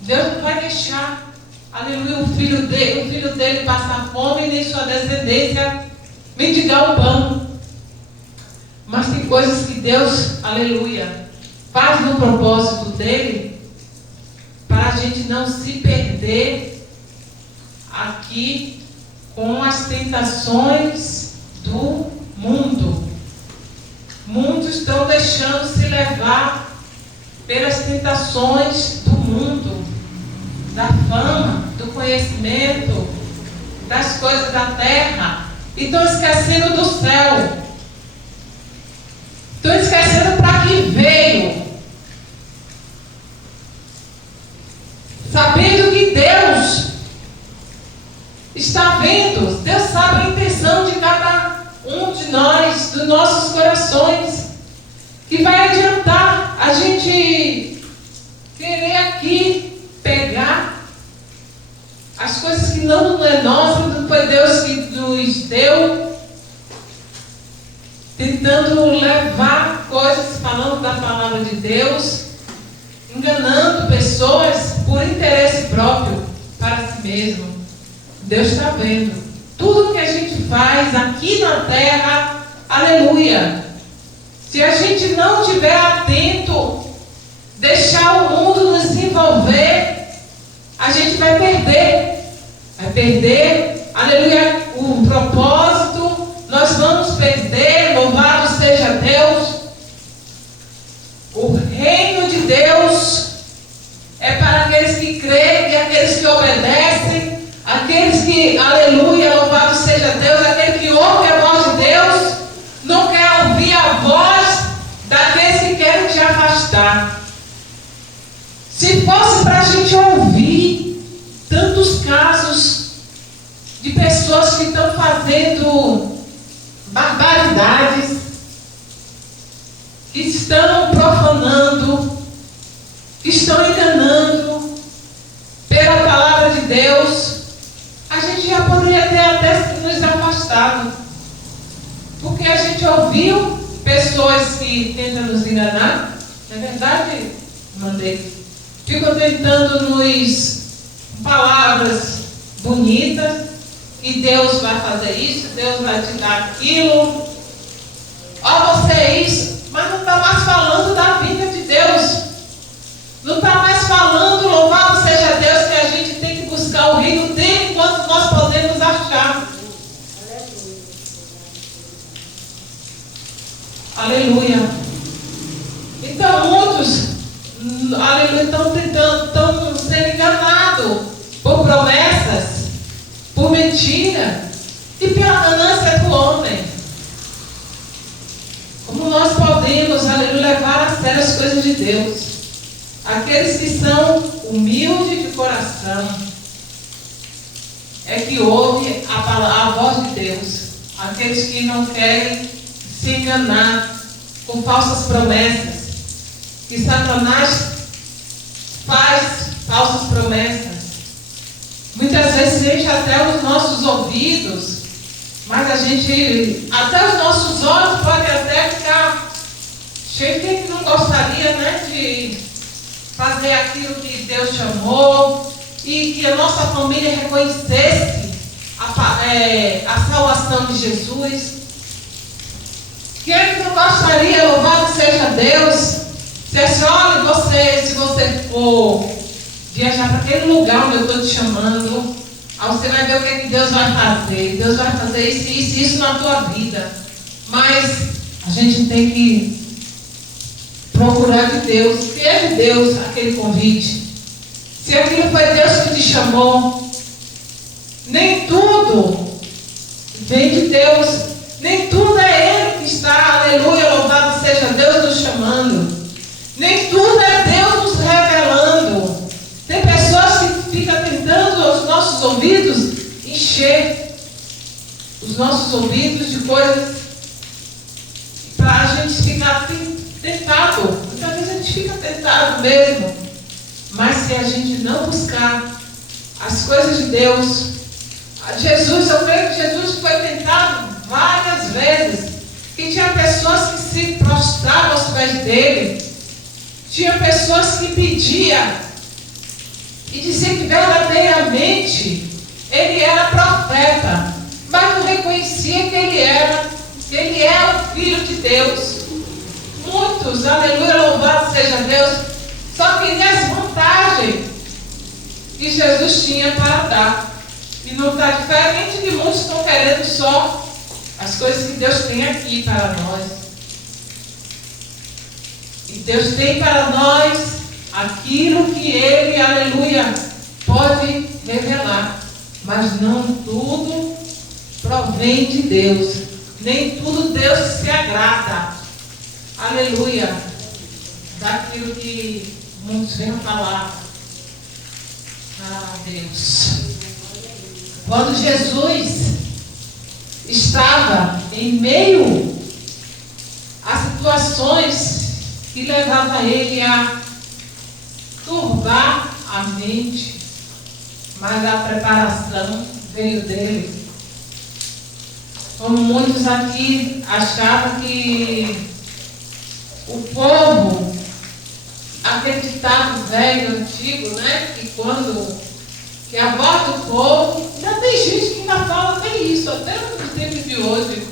Deus não vai deixar, aleluia, o filho dele passar fome, nem sua descendência mendigar o pão. Mas tem coisas que Deus, aleluia, faz no propósito dele, para a gente não se perder aqui com as tentações do mundo. Muitos estão deixando se levar pelas tentações do mundo, da fama, do conhecimento, das coisas da terra, e estão esquecendo do céu. Estão esquecendo para que veio, sabendo que Deus está vendo, Deus sabe a intenção de cada um de nós, dos nossos corações, que vai adiantar a gente querer aqui pegar as coisas que não é nossa, não foi Deus que nos deu, tentando levar coisas, falando da palavra de Deus, enganando pessoas por interesse próprio, para si mesmo. Deus está vendo tudo que a gente faz aqui na terra, aleluia. Se a gente não estiver atento, deixar o mundo nos envolver, a gente vai perder, aleluia, o propósito, nós vamos perder, louvado seja Deus. O reino de Deus é para aqueles que creem e aqueles que obedecem, aqueles que, aleluia, louvado seja Deus, aquele que ouve a voz de Deus, não quer ouvir a voz daqueles que querem te afastar. Se fosse para a gente ouvir tantos casos de pessoas que estão fazendo barbaridades, que estão profanando, que estão enganando pela palavra de Deus, a gente já poderia ter até nos afastado. Porque a gente ouviu pessoas que tentam nos enganar, não é verdade, Mandei? Ficam tentando nos palavras bonitas, que Deus vai fazer isso, Deus vai te dar aquilo. Ó, você é isso, mas não está mais falando da vida de Deus. Não está mais falando, louvado seja Deus, que a gente tem que buscar o reino dele enquanto nós podemos achar. Aleluia. Então muitos, aleluia, estão sendo enganados por promessas, por mentira e pela ganância do homem. Como nós podemos, aleluia, levar a sério as coisas de Deus? Aqueles que são humildes de coração é que ouvem a voz de Deus. Aqueles que não querem se enganar com falsas promessas. Que Satanás faz falsas promessas. Muitas vezes enche até os nossos ouvidos, mas a gente, até os nossos olhos podem até ficar cheios de que não gostaria, né, de fazer aquilo que Deus chamou e que a nossa família reconhecesse a salvação de Jesus. Quem é que não gostaria, louvado seja Deus, se você for viajar para aquele lugar onde eu estou te chamando, aí você vai ver o que é que Deus vai fazer. Deus vai fazer isso na tua vida. Mas a gente tem que procurar de Deus, que é de Deus aquele convite. Se aquilo foi Deus que te chamou, nem tudo vem de Deus, nem tudo é Ele que está, aleluia, louvado seja Deus nos chamando. Nem tudo é Deus nos revelando. Tem pessoas que ficam tentando aos nossos ouvidos encher os nossos ouvidos de coisas para a gente ficar tentado. Muitas vezes a gente fica tentado mesmo. Mas se a gente não buscar as coisas de Deus, Jesus, eu creio que Jesus foi tentado várias vezes. Que tinha pessoas que se prostravam aos pés dele. Tinha pessoas que pediam e diziam que verdadeiramente ele era profeta, mas não reconhecia que ele é o Filho de Deus. Muitos, aleluia, louvado seja Deus, só queriam as vantagens que Jesus tinha para dar. E não está diferente de muitos que estão querendo só as coisas que Deus tem aqui para nós. E Deus tem para nós aquilo que Ele, aleluia, pode revelar. Mas não tudo provém de Deus. Nem tudo Deus se agrada. Aleluia. Daquilo que muitos vêm falar. Ah, Deus. Quando Jesus estava em meio a situações que levava ele a turbar a mente, mas a preparação veio dele. Como muitos aqui achavam que o povo, aquele ditado velho, antigo, né? Que a voz do povo, ainda tem gente que ainda fala até isso, até no tempo de hoje.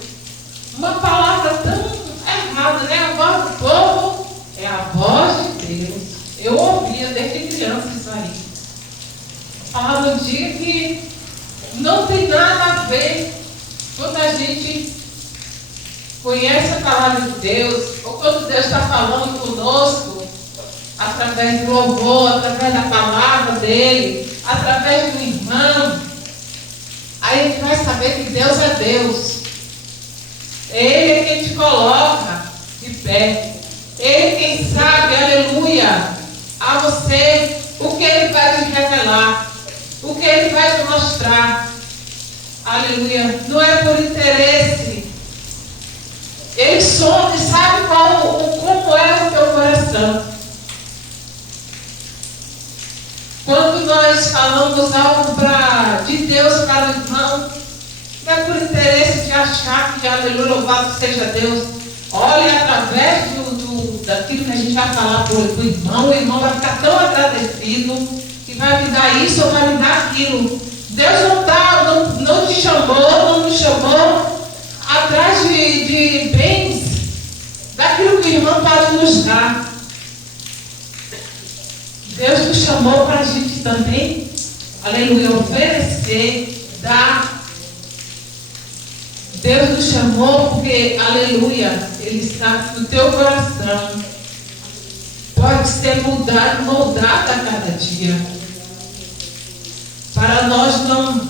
Uma palavra tão errada, né? A voz do povo é a voz de Deus. Eu ouvia desde criança isso aí. A palavra antiga que não tem nada a ver quando a gente conhece a palavra de Deus, ou quando Deus está falando conosco, através do louvor, através da palavra dele, através do irmão, aí a gente vai saber que Deus é Deus. Ele é quem te coloca de pé. Ele quem sabe, aleluia, a você o que Ele vai te revelar, o que Ele vai te mostrar. Aleluia. Não é por interesse. Ele sonda e sabe como é o teu coração. Quando nós falamos algo de Deus para o irmão, não é por interesse de achar que, aleluia, louvado seja Deus. Olha, através daquilo que a gente vai falar para o irmão vai ficar tão agradecido que vai me dar isso ou vai me dar aquilo. Deus não te chamou, não nos chamou atrás de bens, daquilo que o irmão pode nos dar. Deus nos chamou para a gente também, aleluia, oferecer, dar. Deus nos chamou porque, aleluia, Ele sabe que o teu coração pode ser moldado a cada dia. Para nós não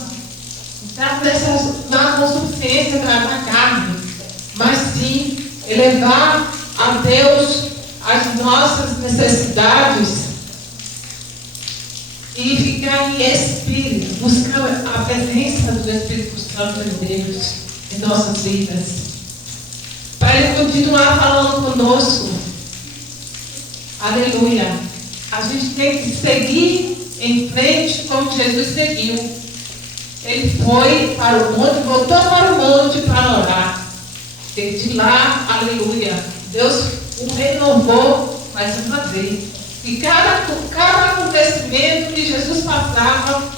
estarmos na consciência da carne, mas sim elevar a Deus as nossas necessidades e ficar em espírito, buscar a presença do Espírito Santo de Deus em nossas vidas. Para para Ele continuar falando conosco. Aleluia. A gente tem que seguir em frente como Jesus seguiu. Ele foi para o monte, voltou para o monte para orar. E de lá, aleluia, Deus o renovou mais uma vez. E cada acontecimento que Jesus passava,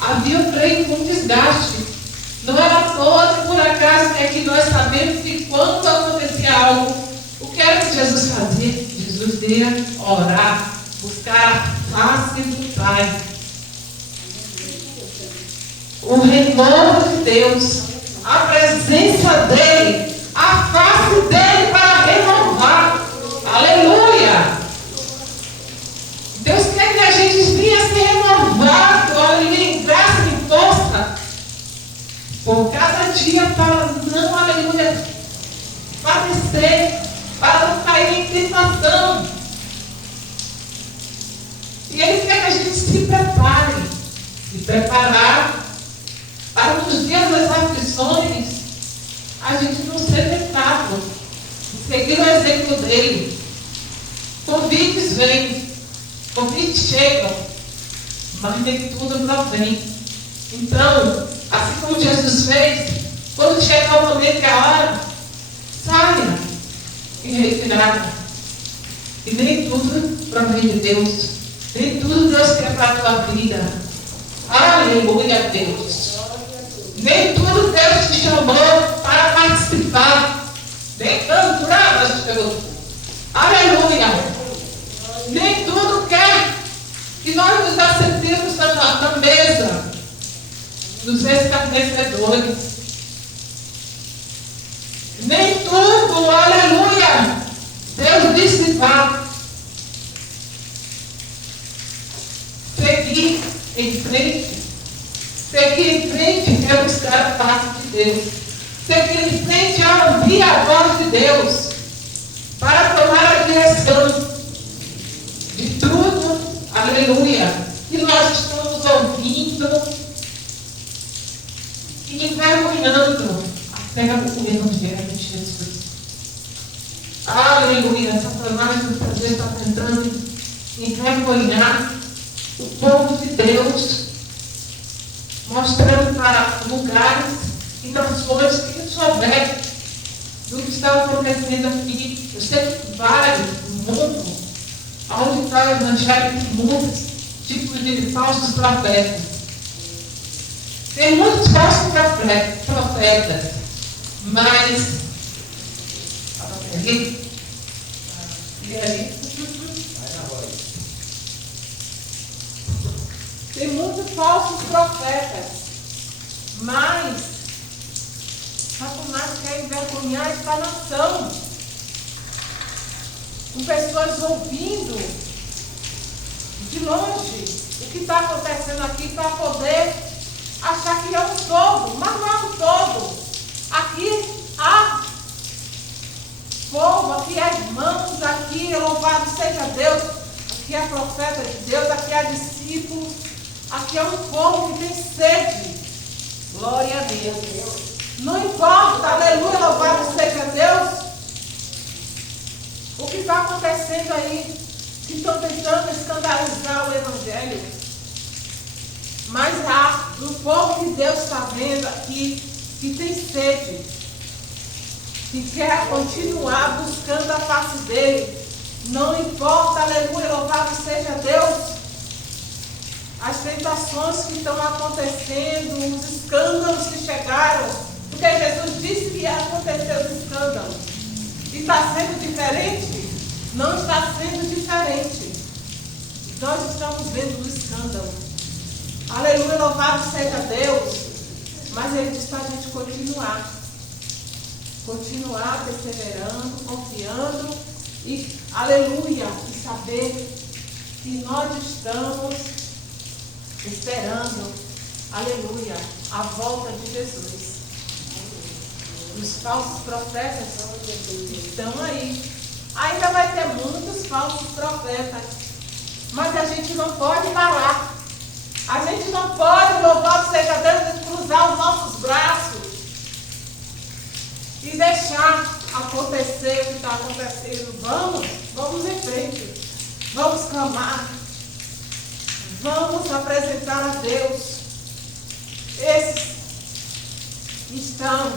havia um desgaste. Não era todo por acaso que aqui nós sabemos que quando acontecia algo, o que era que Jesus fazia? Jesus ia orar, buscar a face do Pai. O renovo de Deus, a presença dEle, a face dEle para renovar. Aleluia! Deus quer que a gente venha ser renovado, aleluia, em graça e em força. Por cada dia para não, aleluia, padecer, para não cair em tentação. E Ele quer que a gente se prepare. Se preparar para nos dias das aflições, a gente não ser tentado. Seguir o exemplo dele. Convites vêm, convites chegam, mas nem tudo provém. Então, assim como Jesus fez, quando chegar o momento que é a hora, saia em retirada. E nem tudo provém de Deus. Nem tudo Deus quer para a tua vida. Aleluia, Deus. Nem tudo Deus te chamou para participar. Nem tanto nada te pegou. Aleluia. Nem tudo quer que nós nos assentemos na mesa dos escarnecedores. Nem tudo, aleluia, Deus disse vá. Seguir em frente. Seguir em frente é buscar a face de Deus. Seguir em frente é ouvir a voz de Deus para tomar a direção de tudo, aleluia, que nós estamos ouvindo e envergonhando a fé do Evangelho de Jesus. Aleluia, Satanás muitas vezes está tentando envergonhar o povo de Deus, mostrando para lugares e nações que não souberam do que está acontecendo aqui. Eu sei que vários no mundo, onde está o Evangelho, tem muitos tipos de falsos profetas. Tem muitos falsos profetas, mas tem muitos falsos profetas, mas Satanás quer envergonhar esta nação, com pessoas ouvindo de longe o que está acontecendo aqui para poder achar que é um todo, mas não é um todo. Aqui há povo, aqui há irmãos, aqui louvado seja Deus, aqui há profeta de Deus, aqui há discípulos, aqui é um povo que tem sede. Glória a Deus. Não importa, aleluia, louvado seja Deus, o que está acontecendo aí, que estão tentando escandalizar o Evangelho. Mas há um povo que Deus está vendo aqui, que tem sede, que quer continuar buscando a face dele. Não importa, aleluia, louvado seja Deus, as tentações que estão acontecendo, os escândalos que chegaram, porque Jesus disse que ia acontecer os escândalos. E está sendo diferente? Não está sendo diferente. Nós estamos vendo o escândalo. Aleluia, louvado seja Deus. Mas Ele diz para a gente continuar. Continuar perseverando, confiando e, aleluia, e saber que nós estamos esperando, aleluia, a volta de Jesus. Os falsos profetas estão aí. Ainda vai ter muitos falsos profetas. Mas a gente não pode parar. A gente não pode, louvado seja Deus, cruzar os nossos braços e deixar acontecer o que está acontecendo. Vamos em frente. Vamos clamar. Vamos apresentar a Deus. Esses estão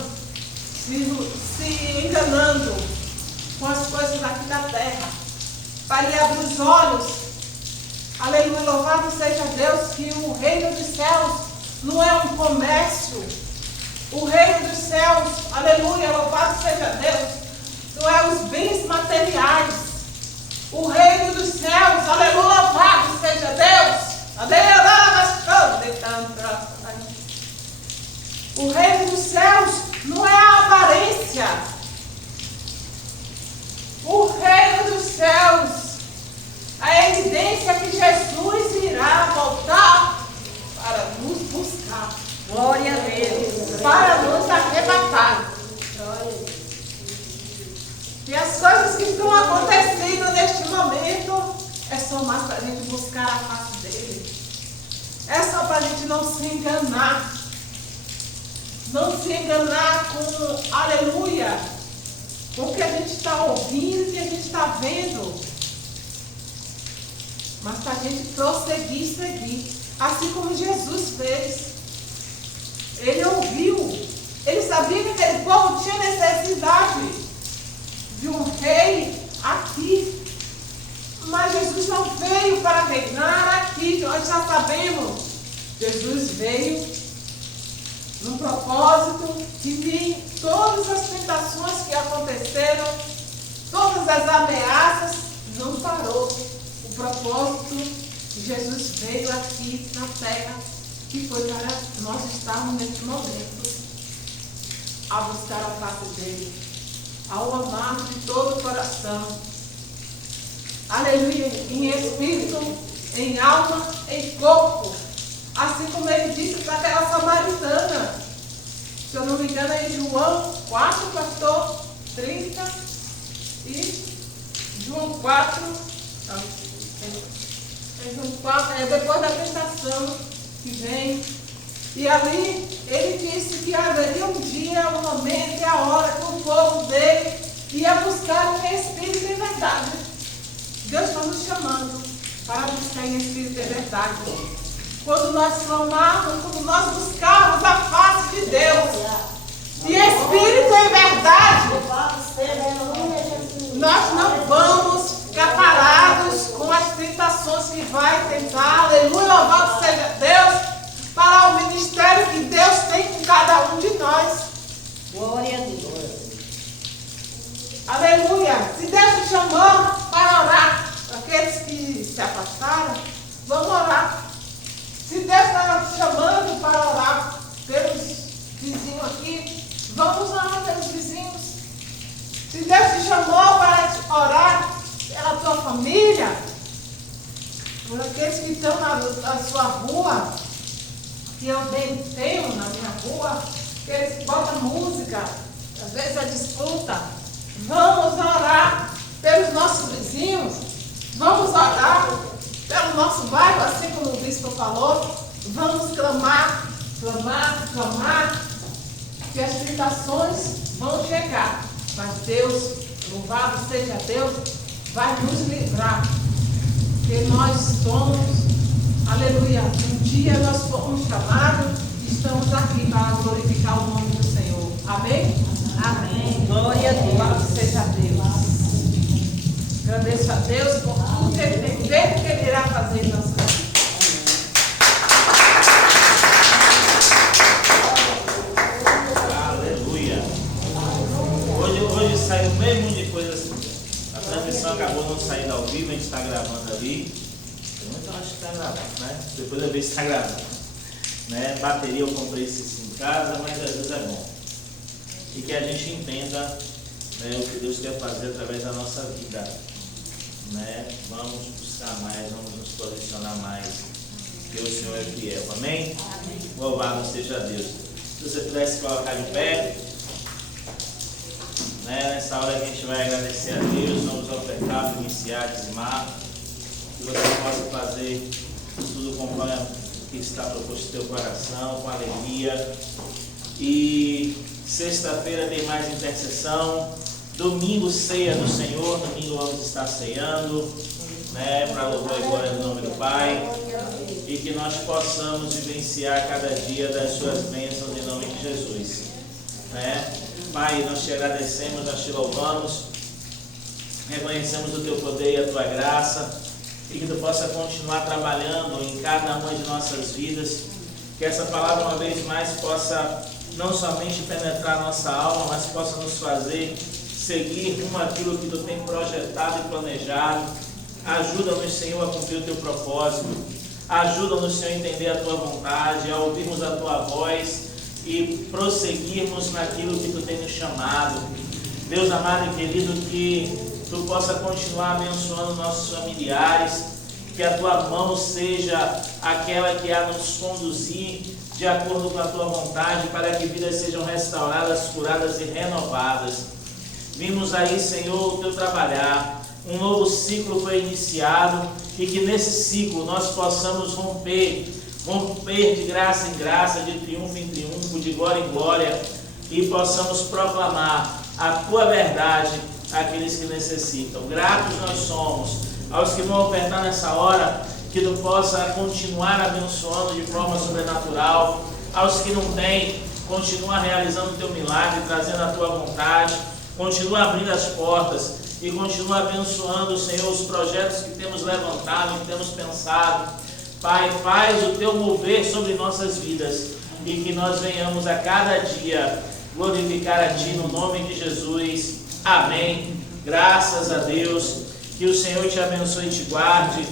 se enganando com as coisas aqui da terra. Para lhe abrir os olhos. Aleluia, louvado seja Deus, que o reino dos céus não é um comércio. O reino dos céus, aleluia, louvado seja Deus, não é os bens materiais. O reino dos céus, aleluia, louvado seja Deus. O reino dos céus não é a aparência. O reino dos céus, a evidência que Jesus irá voltar para nos buscar. Glória a Deus. Para nos arrebatar. E as coisas que estão acontecendo neste momento é só mais para a gente buscar a face dele. É só para a gente não se enganar. Não se enganar com, aleluia, com o que a gente está ouvindo, o que a gente está vendo. Mas para a gente prosseguir e seguir. Assim como Jesus fez. Ele ouviu. Ele sabia que aquele povo tinha necessidade de um rei aqui. Mas Jesus não veio para reinar aqui. Nós já sabemos. Jesus veio num propósito que todas as tentações que aconteceram, todas as ameaças, não parou. O propósito de Jesus veio aqui na terra, que foi para nós estarmos nesse momento a buscar a face dele, ao amar de todo o coração. Aleluia, em espírito, em alma, em corpo. Assim como ele disse para aquela samaritana. Se eu não me engano, é em João 4, pastor, 30 e João 4. João 4, é depois da tentação que vem. E ali ele disse que haveria um dia, um momento e a hora que o povo dele ia buscar em espírito e verdade. Deus está nos chamando para buscar em espírito e verdade. Quando nós clamarmos, quando nós buscarmos a face de Deus, e espírito e verdade, nós não vamos ficar parados com as tentações que vai tentar. Aleluia, louvado seja Deus, para o ministério que Deus tem com cada um de nós. Glória a Deus. Aleluia. Se Deus nos chamou para orar, aqueles que se afastaram, vamos orar. Se Deus está nos chamando para orar pelos vizinhos aqui, vamos orar pelos vizinhos. Se Deus te chamou para orar pela tua família, por aqueles que estão na sua rua, que eu bem tenho na minha rua, que eles botam música, às vezes é disputa. Vamos orar pelos nossos vizinhos, vamos orar pelo nosso bairro, assim como o bispo falou. Vamos clamar, clamar, clamar, que as tentações vão chegar, mas Deus, louvado seja Deus, vai nos livrar, porque nós somos, aleluia, um dia nós fomos chamados e estamos aqui para glorificar o nome do Senhor. Amém? Amém. Glória a Deus. Louvado seja Deus. Agradeço a Deus por tudo que Ele tem feito e que Ele irá fazer em nossa vida. Aleluia. Hoje saiu o mesmo de coisas. A transmissão acabou não saindo ao vivo, a gente está gravando ali. Eu acho que está gravando, né? Depois eu vejo se está gravando. Né? Bateria eu comprei isso em casa, mas às vezes é bom. E que a gente entenda, né, o que Deus quer fazer através da nossa vida. Né? Vamos buscar mais, vamos nos posicionar mais, porque o Senhor é fiel. Amém? Amém. Louvado seja Deus. Se você pudesse colocar de pé, né? Nessa hora a gente vai agradecer a Deus, vamos ofertar, iniciar, dizimar, que você possa fazer tudo conforme o que está proposto no teu coração, com alegria. E sexta-feira tem mais intercessão, Domingo, ceia do Senhor. Domingo vamos estar ceando, né, para louvor e glória do nome do Pai. E que nós possamos vivenciar cada dia das suas bênçãos em nome de Jesus, né? Pai, nós te agradecemos, nós te louvamos, reconhecemos o teu poder e a tua graça, e que tu possa continuar trabalhando em cada uma de nossas vidas, que essa palavra uma vez mais possa não somente penetrar nossa alma, mas possa nos fazer seguir rumo àquilo que tu tem projetado e planejado. Ajuda-nos, Senhor, a cumprir o teu propósito. Ajuda-nos, Senhor, a entender a tua vontade, a ouvirmos a tua voz e prosseguirmos naquilo que tu tem nos chamado. Deus amado e querido, que tu possa continuar abençoando nossos familiares, que a tua mão seja aquela que há nos conduzir de acordo com a tua vontade, para que vidas sejam restauradas, curadas e renovadas. Vimos aí, Senhor, o teu trabalhar. Um novo ciclo foi iniciado e que nesse ciclo nós possamos romper de graça em graça, de triunfo em triunfo, de glória em glória, e possamos proclamar a tua verdade àqueles que necessitam. Gratos nós somos aos que vão ofertar nessa hora, que tu possa continuar abençoando de forma sobrenatural. Aos que não têm, continua realizando o teu milagre, trazendo a tua vontade, continua abrindo as portas e continua abençoando, Senhor, os projetos que temos levantado, que temos pensado. Pai, faz o teu mover sobre nossas vidas e que nós venhamos a cada dia glorificar a Ti no nome de Jesus. Amém. Graças a Deus. Que o Senhor te abençoe e te guarde.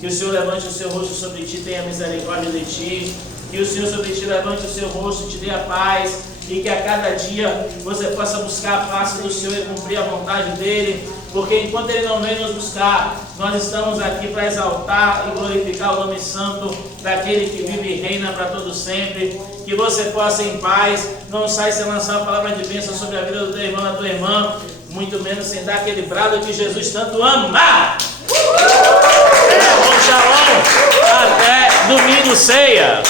Que o Senhor levante o seu rosto sobre ti, tenha misericórdia de ti. Que o Senhor sobre ti levante o seu rosto e te dê a paz. E que a cada dia você possa buscar a face do Senhor e cumprir a vontade dEle. Porque enquanto Ele não vem nos buscar, nós estamos aqui para exaltar e glorificar o nome santo daquele que vive e reina para todo sempre. Que você possa em paz, não saia sem lançar uma palavra de bênção sobre a vida do teu irmão, da tua irmã, muito menos sem dar aquele brado que Jesus tanto ama. Shalom, shalom, até domingo ceia.